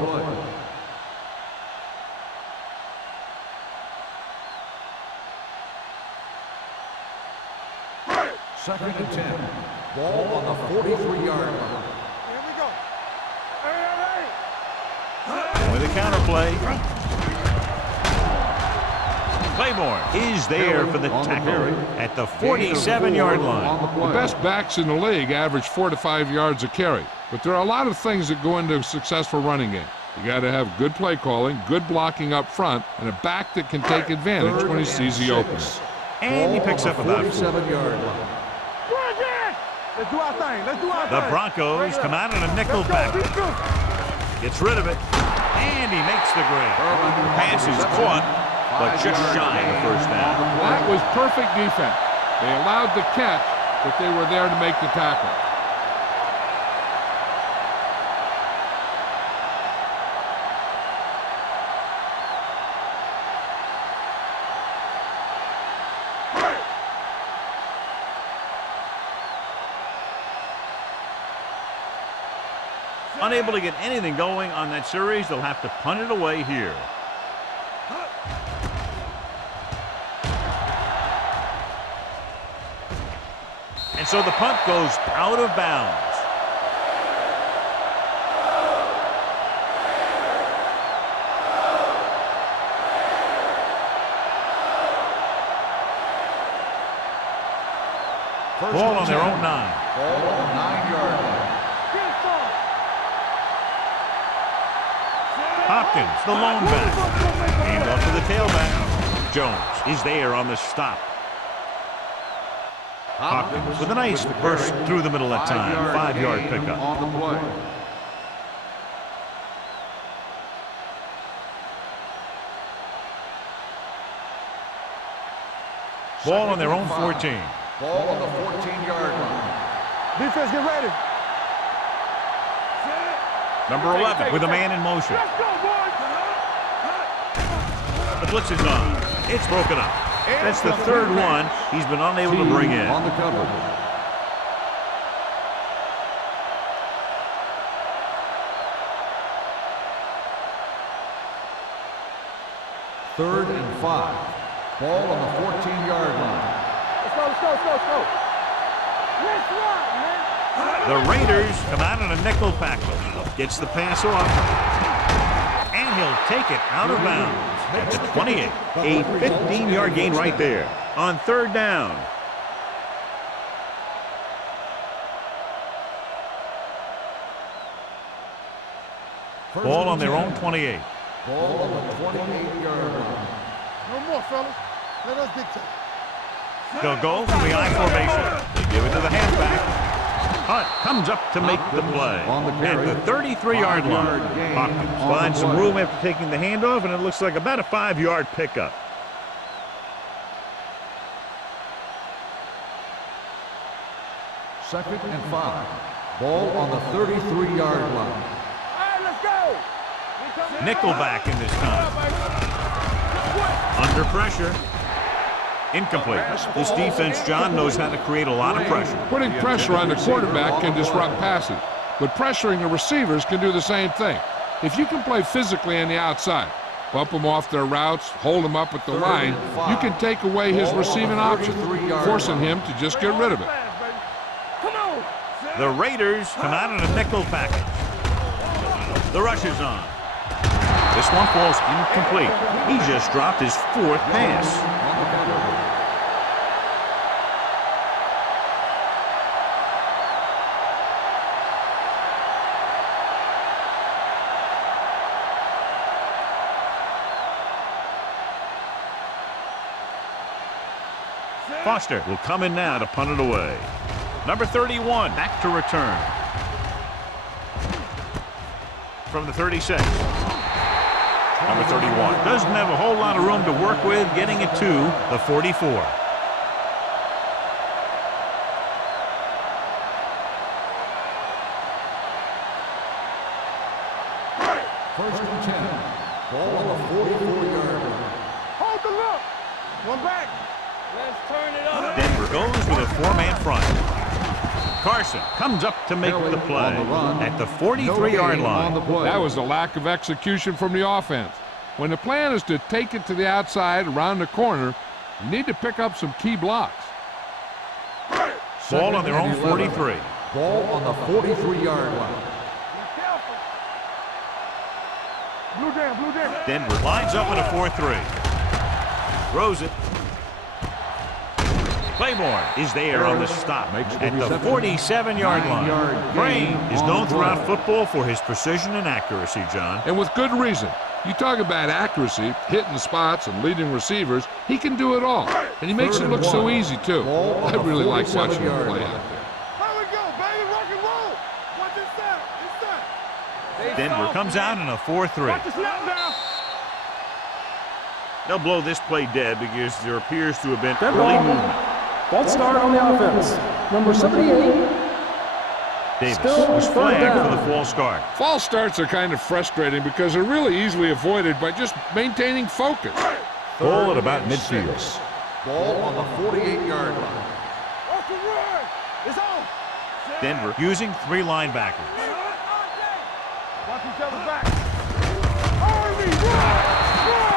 Second and 10. Ball on the 43-yard line. Here we go. Hey. With a counterplay. Claiborne is there for the tackle at the 47-yard line. The best backs in the league average 4 to 5 yards a carry, but there are a lot of things that go into a successful running game. You got to have good play calling, good blocking up front, and a back that can take advantage when he sees the opening. And he picks up about 47-yard line. Let's do our thing. Let's do our thing. The Broncos come out in a nickel package. Gets rid of it, and he makes the grade. Pass is caught, but just shy of the first down. That was perfect defense. They allowed the catch, but they were there to make the tackle. Unable to get anything going on that series, they'll have to punt it away here. And so the punt goes out of bounds. Ball on their own 9. Ball on the 9-yard line. Hopkins, the lone back. Hand off to the tailback. Jones is there on the stop. Hopkins with a nice burst through the middle that time. 5-yard pickup. On the play. Ball on their own 14. Ball on the 14-yard line. Defense, get ready. Number 11 with a man in motion. Let's go, boys. The blitz is on. It's broken up. That's the third one he's been unable to bring in. On the coverage. Third and 5. Ball on the 14-yard line. Let's go, let's go, let's go, let's go. Let's run, man. The Raiders come out in a nickel package. Gets the pass off. And he'll take it out of bounds at the 28. A 15-yard gain right there on third down. Ball on their own 28. Ball on the 28-yard line. No more, fellas. Let us dictate. They'll go from the I formation. They give it to the halfback. Hunt comes up to make the play at the 33-yard line. Hopkins finds some room after taking the handoff, and it looks like about a 5-yard pickup. Second and 5. Ball on the 33-yard line. Hey, let's go. Nickelback in this time. Under pressure. Incomplete. This defense, John, knows how to create a lot of pressure. Putting pressure on the quarterback can disrupt passing. but pressuring the receivers can do the same thing. If you can play physically on the outside, bump them off their routes, hold them up at the line, you can take away his receiving options, forcing him to just get rid of it. The Raiders come out in a nickel package. The rush is on. This one falls incomplete. He just dropped his 4th pass. Foster will come in now to punt it away. Number 31 back to return. From the 36. Number 31 doesn't have a whole lot of room to work with, getting it to the 44. First and 10. Ball on the 44-yard line. Hold the look. One back. Let's turn it up. Denver goes with a 4-man front. Carson comes up to make the play at the 43-yard line. That was a lack of execution from the offense. When the plan is to take it to the outside around the corner, you need to pick up some key blocks. Ball on their own 43. Ball on the 43-yard line. Blue down. Denver lines up in a 4-3. Throws it. Claiborne is there on the stop at the 47-yard line. Crane is known throughout football for his precision and accuracy, John. And with good reason. You talk about accuracy, hitting spots, and leading receivers, he can do it all. And he makes it look so easy, too. I really like watching him play out there. Here we go, baby, rock and roll. Watch this out. Denver comes out in a 4-3. Watch the snap now. They'll blow this play dead because there appears to have been Dead early ball. movement. False start on the offense. Number 78. Davis Still was third flagged down. for the false start. False starts are kind of frustrating because they're really easily avoided by just maintaining focus. Ball at about midfield. Ball on the 48-yard line. Off the run. It's on. Denver using 3 linebackers. Watch each other back. Army, run.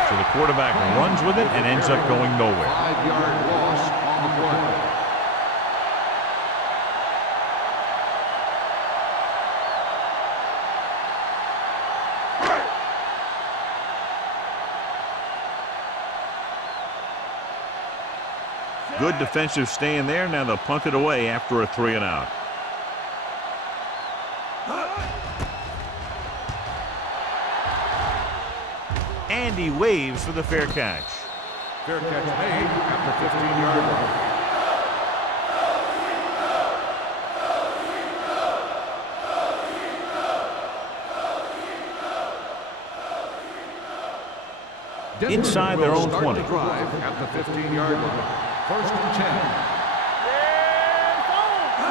So the quarterback runs with it and ends up going nowhere. 5-yard loss on the play. Good defensive stand there. Now they'll punt it away after a 3-and-out. And he waves for the fair catch. Fair catch made at the 15-yard line. Denver Inside their will own start 20. the drive at the 15-yard line. First and 10.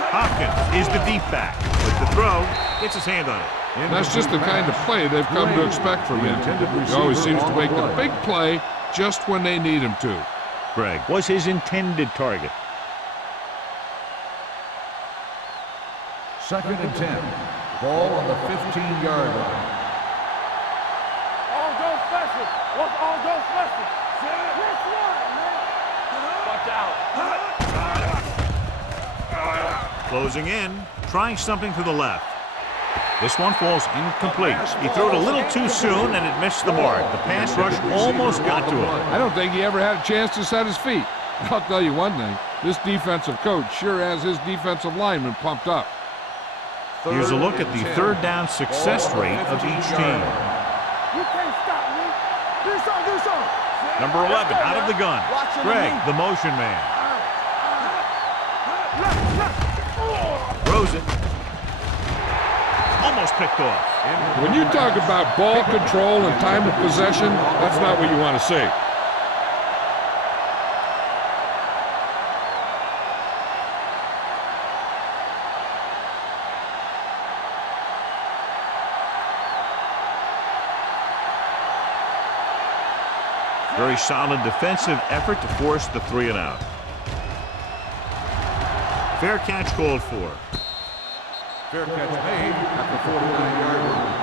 Hopkins is the deep back. With the throw, gets his hand on it. That's just the kind of play they've come to expect from him. He always seems to make the big play just when they need him to. Greg was his intended target. Second and 10. Ball on the 15-yard line. All go special. All go special. Which one, man? Watch out. Closing in, trying something to the left. This one falls incomplete. He threw it a little too soon and it missed the mark. The pass rush almost got to him. I don't think he ever had a chance to set his feet. I'll tell you one thing, this defensive coach sure has his defensive linemen pumped up. Here's a look at the 3rd down success rate of each team. You can't stop me. Do something. Number 11 out of the gun. Greg, the motion man. Throws it. Almost picked off. When you talk about ball control and time of possession, that's not what you want to see. Very solid defensive effort to force the 3-and-out. Fair catch called for. Fair catch made at the 49-yard line.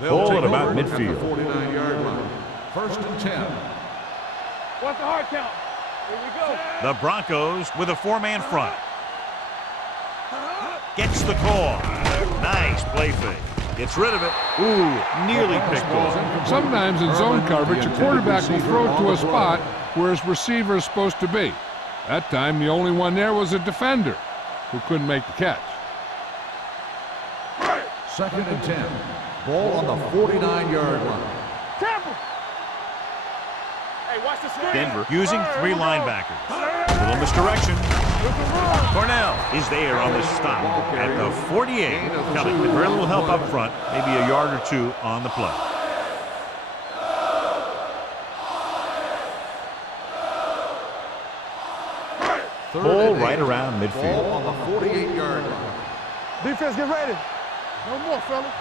Ball at about midfield. 49-yard line. First and 10. What's the hard count? Here we go. The Broncos with a four-man front. Gets the call. Nice play fake. Gets rid of it. Ooh, nearly picked off. Sometimes in zone coverage, a quarterback will throw it to a spot where his receiver is supposed to be. That time, the only one there was a defender who couldn't make the catch. Second and 10. Ball on the 49-yard line. Tampa. Hey, watch the screen. Denver using three linebackers. Little misdirection. Cornell is there on the stop at the 48. Coming with very little help up front, maybe a yard or two on the play. Ball right around midfield. Ball on the 48-yard line. Defense, get ready. No more, fellas.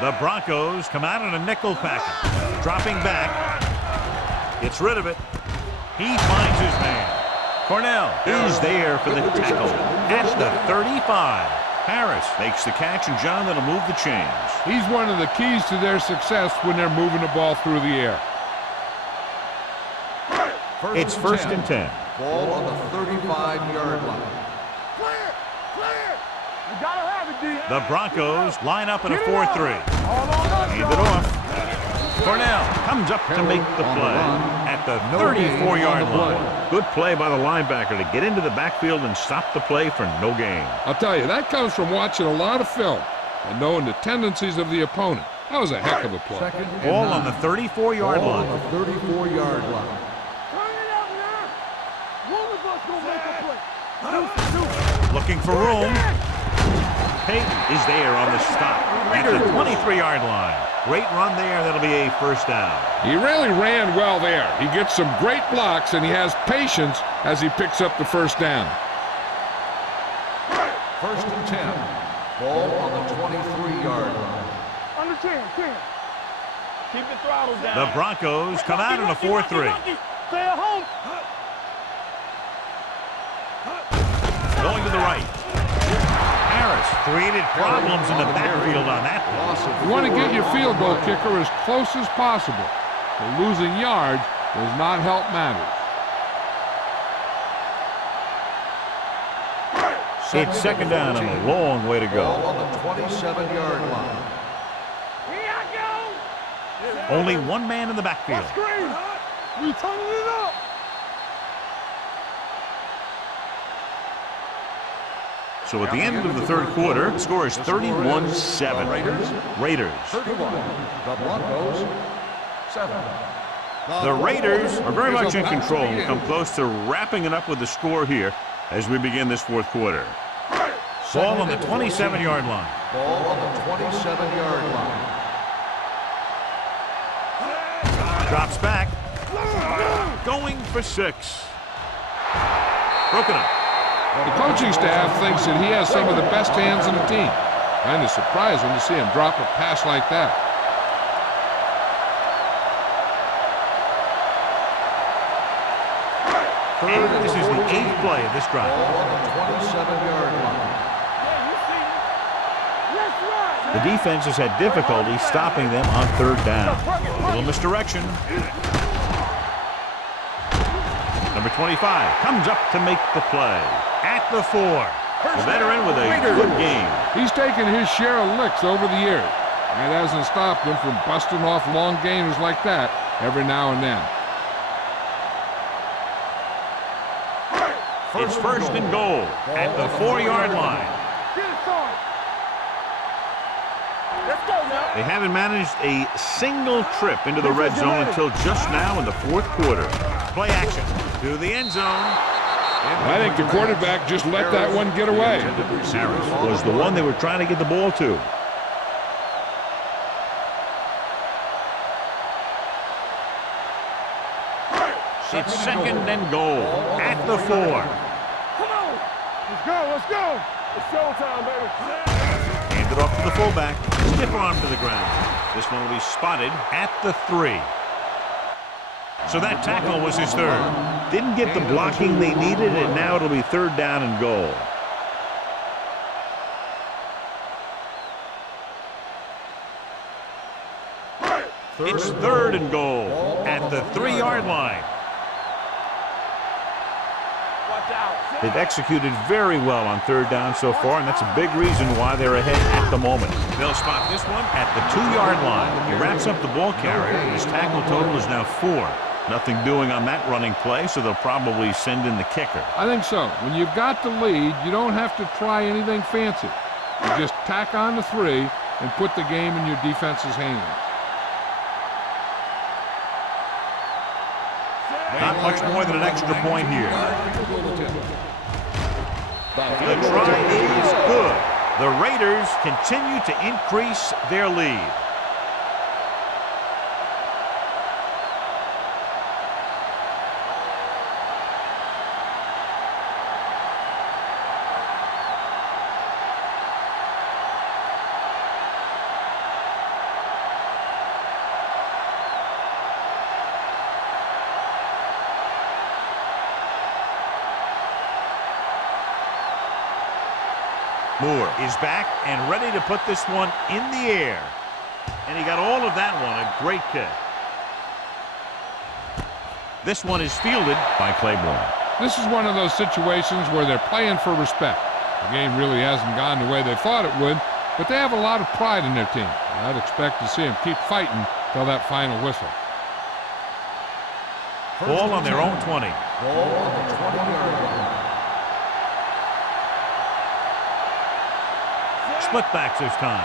The Broncos come out in a nickel package. Dropping back. Gets rid of it. He finds his man. Cornell is there for the tackle at the 35. Harris makes the catch, and John, that'll move the chains. He's one of the keys to their success when they're moving the ball through the air. It's first and 10. Ball on the 35-yard line. Clear! Clear! You gotta have it, D. The Broncos line up in a 4-3. All on us, Hand it y'all. off. Cornell comes up to make the play at the 34-yard line. Good play by the linebacker to get into the backfield and stop the play for no gain. I'll tell you, that comes from watching a lot of film and knowing the tendencies of the opponent. That was a heck of a play. Second and Ball 9. on the 34-yard Ball line. on the 34-yard line. Turn it out now. One of us gonna make a play. Looking for room. Peyton is there on the stop at the 23-yard line. Great run there. That'll be a first down. He really ran well there. He gets some great blocks, and he has patience as he picks up the first down. First and 10. Ball on the 23-yard line. Under 10. Keep the throttles down. The Broncos come out in a 4-3. Stay at home. Going to the right. Harris created problems in the backfield on that one. You want to get your field goal kicker as close as possible. But losing yards does not help matters. It's second down and a long way to Ball go. on the 27-yard line. Here I go. Only one man in the backfield. Screen. We turning it up. So at the end of the third quarter, the score is 31-7. Raiders. 31. The Broncos, 7. The Raiders are very much in control and come close to wrapping it up with the score here as we begin this fourth quarter. Ball on the 27-yard line. Ball on the 27-yard line. Drops back. Going for 6. Broken up. The coaching staff thinks that he has some of the best hands in the team. Kind of surprising to see him drop a pass like that. And this is the 8th play of this drive. Ball on the 27-yard line. The defense has had difficulty stopping them on third down. A little misdirection. Number 25 comes up to make the play at the 4. The veteran with a good game. He's taken his share of licks over the years. That hasn't stopped him from busting off long gainers like that every now and then. It's first and goal at the 4-yard line. Let's go now. They haven't managed a single trip into the red zone until just now in the fourth quarter. Play action to the end zone. I think the quarterback just let that one get away. Harris was the one they were trying to get the ball to. It's second and goal at the 4. Come on. Let's go. It's showtime, baby. Hand it off to the fullback. Stiff arm to the ground. This one will be spotted at the 3. So that tackle was his third. Didn't get the blocking they needed, and now it'll be 3rd down and goal. It's 3rd and goal at the 3-yard line. Watch out. They've executed very well on 3rd down so far, and that's a big reason why they're ahead at the moment. They'll spot this one at the 2-yard line. He wraps up the ball carrier, and his tackle total is now 4. Nothing doing on that running play, so they'll probably send in the kicker. I think so. When you've got the lead, you don't have to try anything fancy. You just tack on the 3 and put the game in your defense's hands. Not much more than an extra point here. The try is good. The Raiders continue to increase their lead. Moore is back and ready to put this one in the air. And he got all of that one. A great kick. This one is fielded by Claiborne. This is one of those situations where they're playing for respect. The game really hasn't gone the way they thought it would, but they have a lot of pride in their team. I'd expect to see them keep fighting till that final whistle. Ball on their own 20. Ball on the 20-yard line. Split backs this time.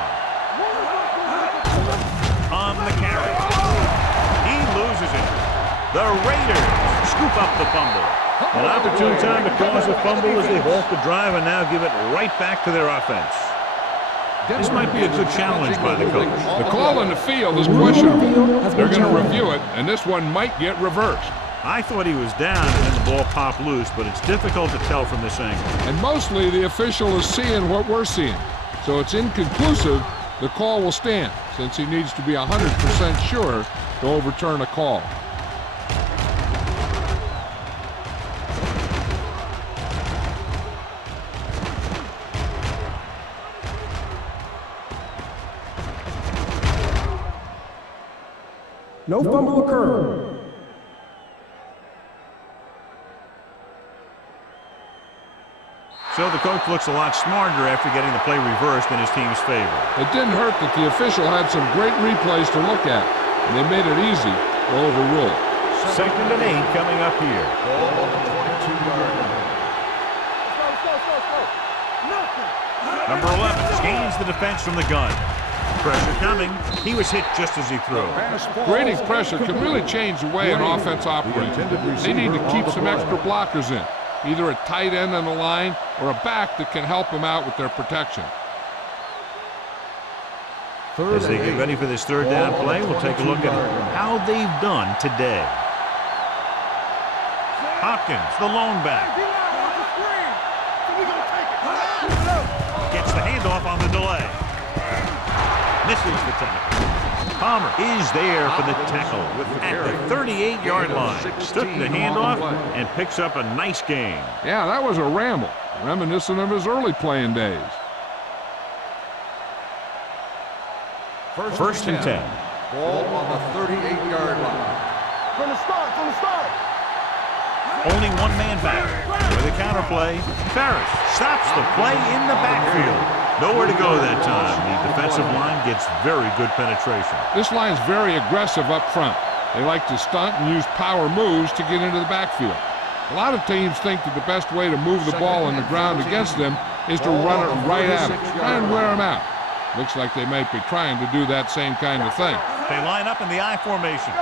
On the carry. He loses it. The Raiders scoop up the fumble. An opportune time to cause a fumble as they halt the drive and now give it right back to their offense. This might be a good challenge by the coach. The call on the field is questionable. They're going to review it, and this one might get reversed. I thought he was down and then the ball popped loose, but it's difficult to tell from this angle. And mostly the official is seeing what we're seeing. So it's inconclusive. The call will stand since he needs to be 100% sure to overturn a call. No fumble occurred. So the coach looks a lot smarter after getting the play reversed in his team's favor. It didn't hurt that the official had some great replays to look at, and they made it easy to overrule. 2nd and 8 coming up here. Ball on the 22-yard line. Number 11 gains the defense from the gun. Pressure coming. He was hit just as he threw. Grading pressure can really change the way an offense operates. They need to keep some extra blockers in, either a tight end on the line or a back that can help them out with their protection. As they get ready for this 3rd down play, we'll take a look at how they've done today. Hopkins, the lone back. Gets the handoff on the delay. Misses the tackle. Palmer is there for the tackle at the 38-yard line. Took the handoff and picks up a nice gain. Yeah, that was a ramble, reminiscent of his early playing days. 1st and 10. Ball on the 38-yard line. From the start. Only one man back. With a counter play, Ferris stops the play in the backfield. Nowhere to go that time. The defensive line gets very good penetration. This line's very aggressive up front. They like to stunt and use power moves to get into the backfield. A lot of teams think that the best way to move the ball on the ground against them is to run it right at them, try and wear them out. Looks like they might be trying to do that same kind of thing. They line up in the I formation.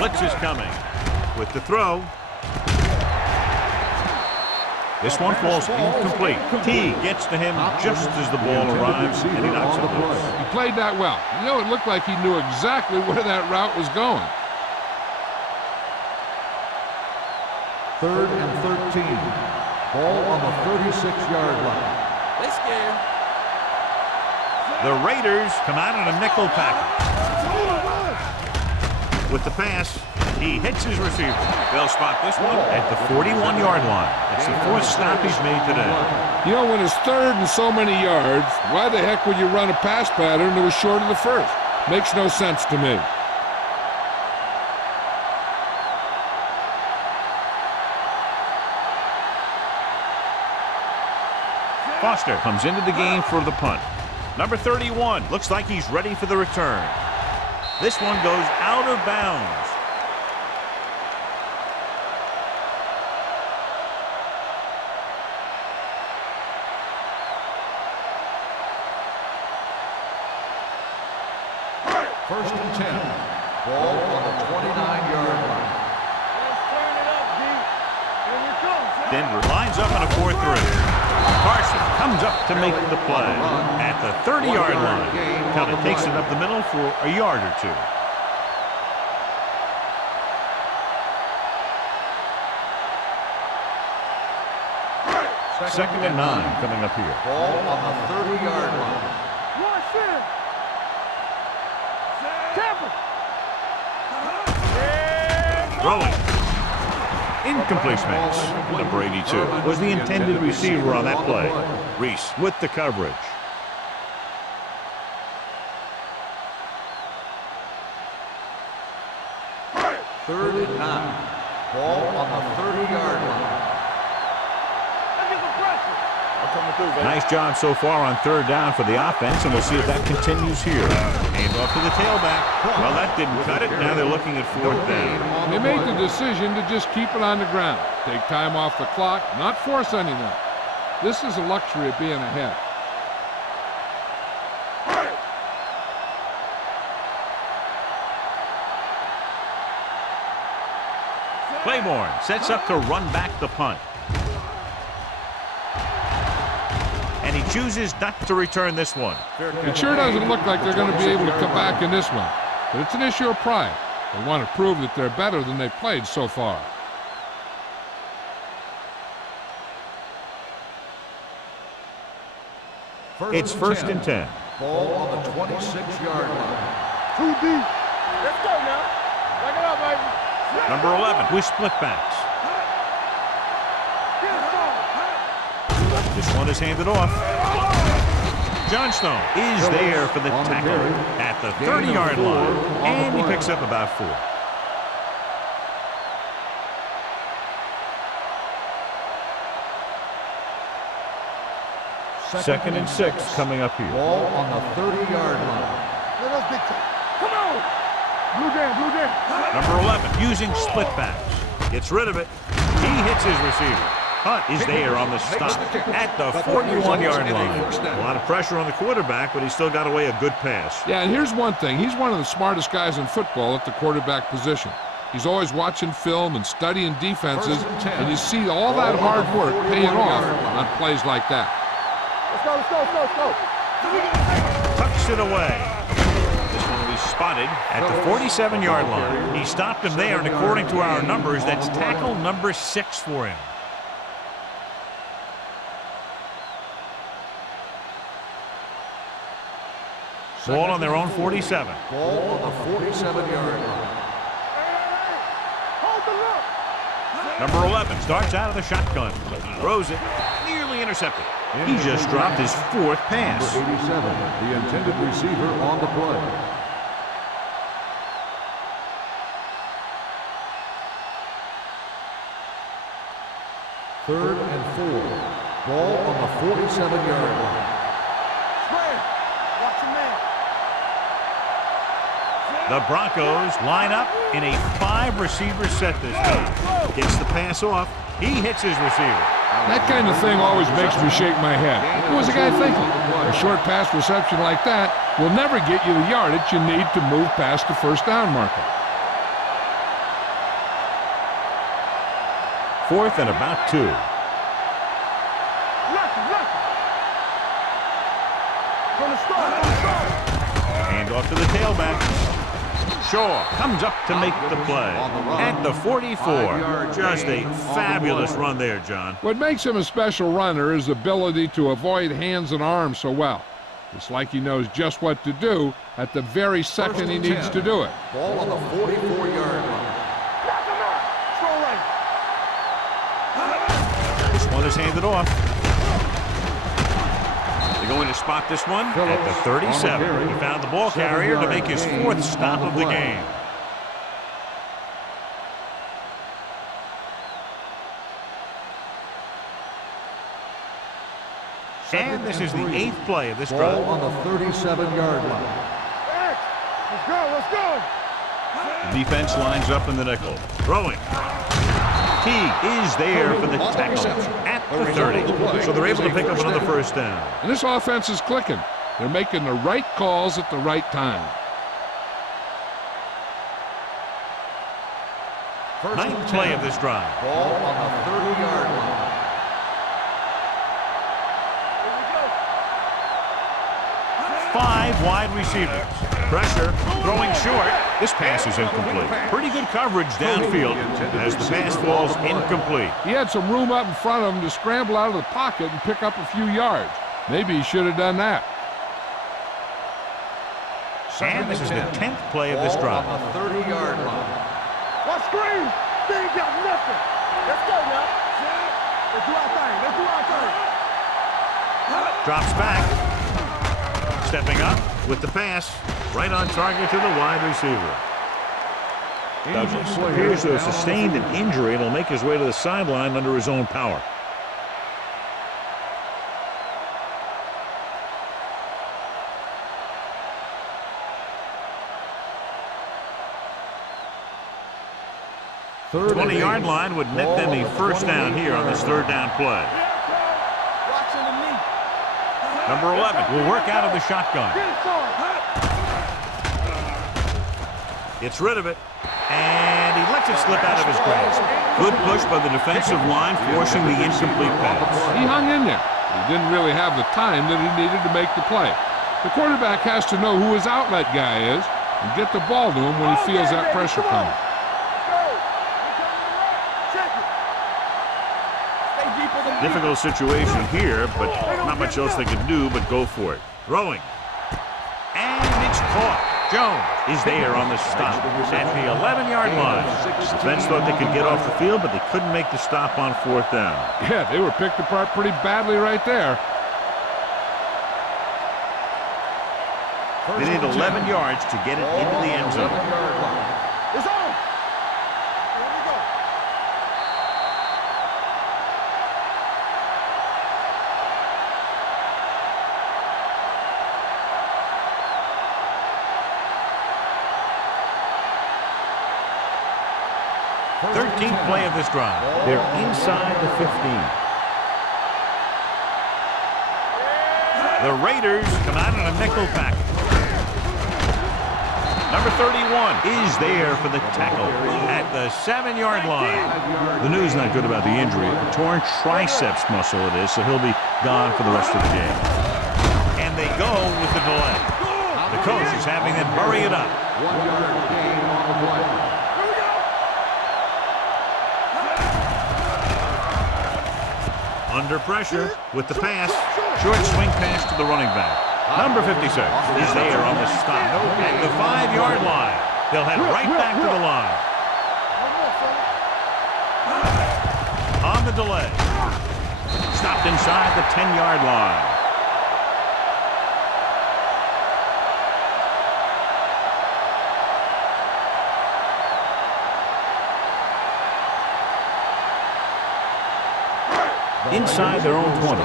Blitz is coming. With the throw. This one falls incomplete. T gets to him just as the ball arrives, and he knocks it loose. He played that well. You know, it looked like he knew exactly where that route was going. 3rd and 13. Ball on the 36-yard line. They scared. The Raiders come out in a nickel package. With the pass, he hits his receiver. They'll spot this one at the 41-yard line. It's the 4th stop he's made today. You know, when it's 3rd and so many yards, why the heck would you run a pass pattern that was short of the 1st? Makes no sense to me. Foster comes into the game for the punt. Number 31 looks like he's ready for the return. This one goes out of bounds. First and 10. Ball on the 29-yard line. Let's turn it up, D. Here we come, son. Denver lines up on a 4-3. Carson comes up to make the play at the 30-yard line. Kind of takes it up the middle for a yard or two. Second and 9 coming up here. Ball on the 30-yard line. Rush in. Tampa. Throwing. Incomplete pass. Number 82 was the intended receiver on that play. Reese with the coverage. Third and 9. Ball on the 30-yard line. Nice job so far on 3rd down for the offense, and we'll see if that continues here. Hand off to the tailback. Well, that didn't cut it. Now they're looking at 4th down. They made the decision to just keep it on the ground. Take time off the clock, not force anything. This is a luxury of being ahead. Claiborne sets up to run back the punt. And he chooses not to return this one. It sure doesn't look like they're going to be able to come back in this one. But it's an issue of pride. They want to prove that they're better than they've played so far. It's first and 10. Ball on the 26-yard line. 2 deep. Let's go now. Back it up, baby. Number 11 with split backs. This one is handed off. Johnstone is there for the tackle at the 30-yard line, and he picks up about 4. Second and 6 coming up here. Ball on the 30-yard line. Let us big time. Come on. Blue jam, blue jam. Number 11 using split backs. Gets rid of it. He hits his receiver. Hunt is there on the stop at the 41-yard line. A lot of pressure on the quarterback, but he still got away a good pass. Yeah, and here's one thing. He's one of the smartest guys in football at the quarterback position. He's always watching film and studying defenses, and you see all that hard work paying off on plays like that. Let's go, let's go, let's go, let's go. Tucks it away. This one will be spotted at the 47-yard line. He stopped him there, and according to our numbers, that's tackle number 6 for him. Ball on their own 47. Ball on the 47-yard line. Hold the look. Number 11 starts out of the shotgun. Throws it. Nearly intercepted. He just dropped his 4th pass. Number 87, the intended receiver on the play. Third and 4. Ball on the 47-yard line. Spread. Watch your man. The Broncos line up in a 5-receiver set this time. Gets the pass off. He hits his receiver. That kind of thing always makes me shake my head. What was the guy thinking? A short pass reception like that will never get you the yardage you need to move past the 1st down marker. 4th and about 2. From the start. Hand off to the tailback. Shaw comes up to make the play at the 44. Just a fabulous run there, John. What makes him a special runner is the ability to avoid hands and arms so well. It's like he knows just what to do at the very second he needs to do it. Ball on the 44-yard line. This one is handed off. They're going to spot this one at the 37. He found the ball carrier to make his 4th stop of the game. And this is the 8th play of this drive. Ball on the 37-yard line. Let's go, let's go. The defense lines up in the nickel. Throwing. Teague is there for the tackle at the 30. So they're able to pick up another first down. And this offense is clicking. They're making the right calls at the right time. 9th play of this drive. Ball on the 30-yard line. 5 wide receivers. Pressure, throwing short. This pass is incomplete. Pretty good coverage downfield as the pass falls incomplete. He had some room up in front of him to scramble out of the pocket and pick up a few yards. Maybe he should have done that. And this is the 10th play of this drive. Ball on the 30-yard line. What screen? They ain't got nothing. Let's go now. Let's do our thing. Let's do our thing. Drops back. Stepping up with the pass. Right on target to the wide receiver. Douglas appears to have sustained an injury and will make his way to the sideline under his own power. The 20-yard line would net them a first down here on this 3rd down play. Number 11 will work out of the shotgun. Gets rid of it, and he lets it slip out of his grasp. Good push by the defensive line, forcing the incomplete pass. He hung in there. He didn't really have the time that he needed to make the play. The quarterback has to know who his outlet guy is and get the ball to him when he feels that pressure coming. Difficult situation here, but not much else they could do but go for it. Throwing. And it's caught. Jones is there on the stop at the 11-yard line. Defense thought they could get off the field, but they couldn't make the stop on 4th down. Yeah, they were picked apart pretty badly right there. They need 11 yards to get it into the end zone. It's on. Here we go. Thirteenth play of this drive. They're inside the 15. The Raiders come out in a nickel package. Number 31 is there for the tackle at the 7-yard line. The news not good about the injury. A torn triceps muscle it is, so he'll be gone for the rest of the game. And they go with the delay. The coach is having them bury it up. 1-yard gain on the play. Under pressure with the pass. Short swing pass to the running back. Number 56 is there on the stop at the 5-yard line. They'll head right back to the line. On the delay. Stopped inside the 10-yard line. Inside their own 20.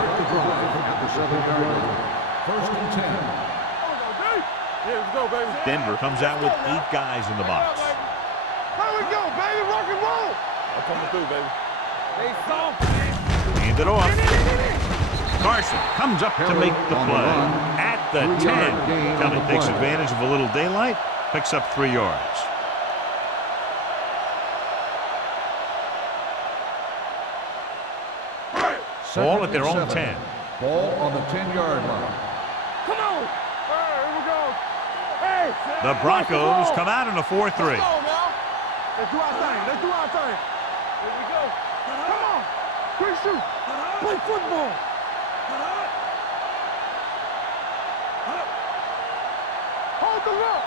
First and 10. Let's go, baby. Denver comes out with 8 guys in the box. Here we go, baby. Rock and roll. I'm coming through, baby. Hey, soft. Hand it off. Carson comes up to make the play at the 10. County takes advantage of a little daylight, picks up 3 yards. Ball at their own 10. Ball on the 10-yard line. Come on. Here we go. Hey. The Broncos come out in a 4-3. Let's go now. Let's do our thing. Let's do our thing. Here we go. Come on. Quick shoot. Play football. the look.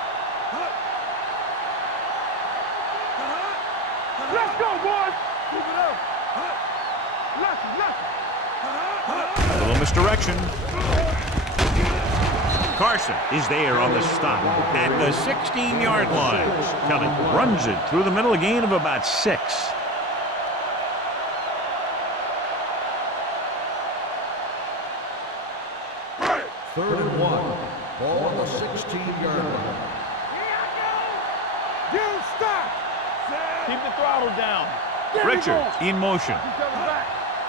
Let's go, boys. Keep it up. A little misdirection. Carson is there on the stop at the 16-yard line. Kelly runs it through the middle, a gain of about 6. Third and 1. Ball on the 16-yard line. You stop. Keep the throttle down. Richards in motion.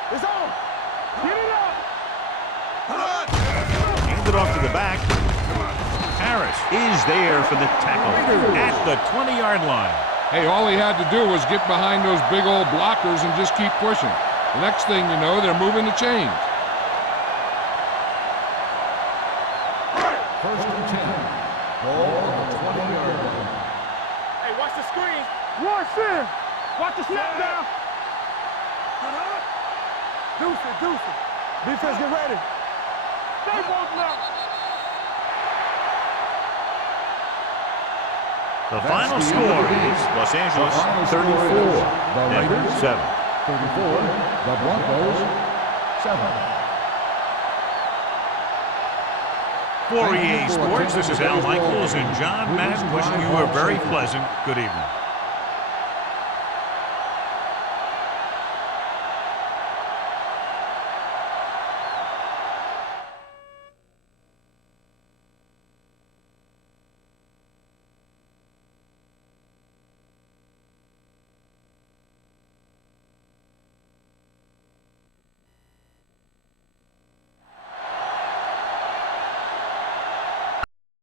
It's on. Get it up. Hand it off to the back. Harris is there for the tackle at the 20-yard line. Hey, all he had to do was get behind those big old blockers and just keep pushing. The next thing you know, they're moving the chains. First and 10. Ball on the 20-yard line. Hey, watch the screen. Watch this. Watch the snap down. Deuce it, deuce it. Defense, get ready. Stay both now. The final score is Los Angeles 34, Denver 7. 34. The Broncos 7. For EA Sports, this is Al Michaels and John Madden wishing you a very pleasant good evening.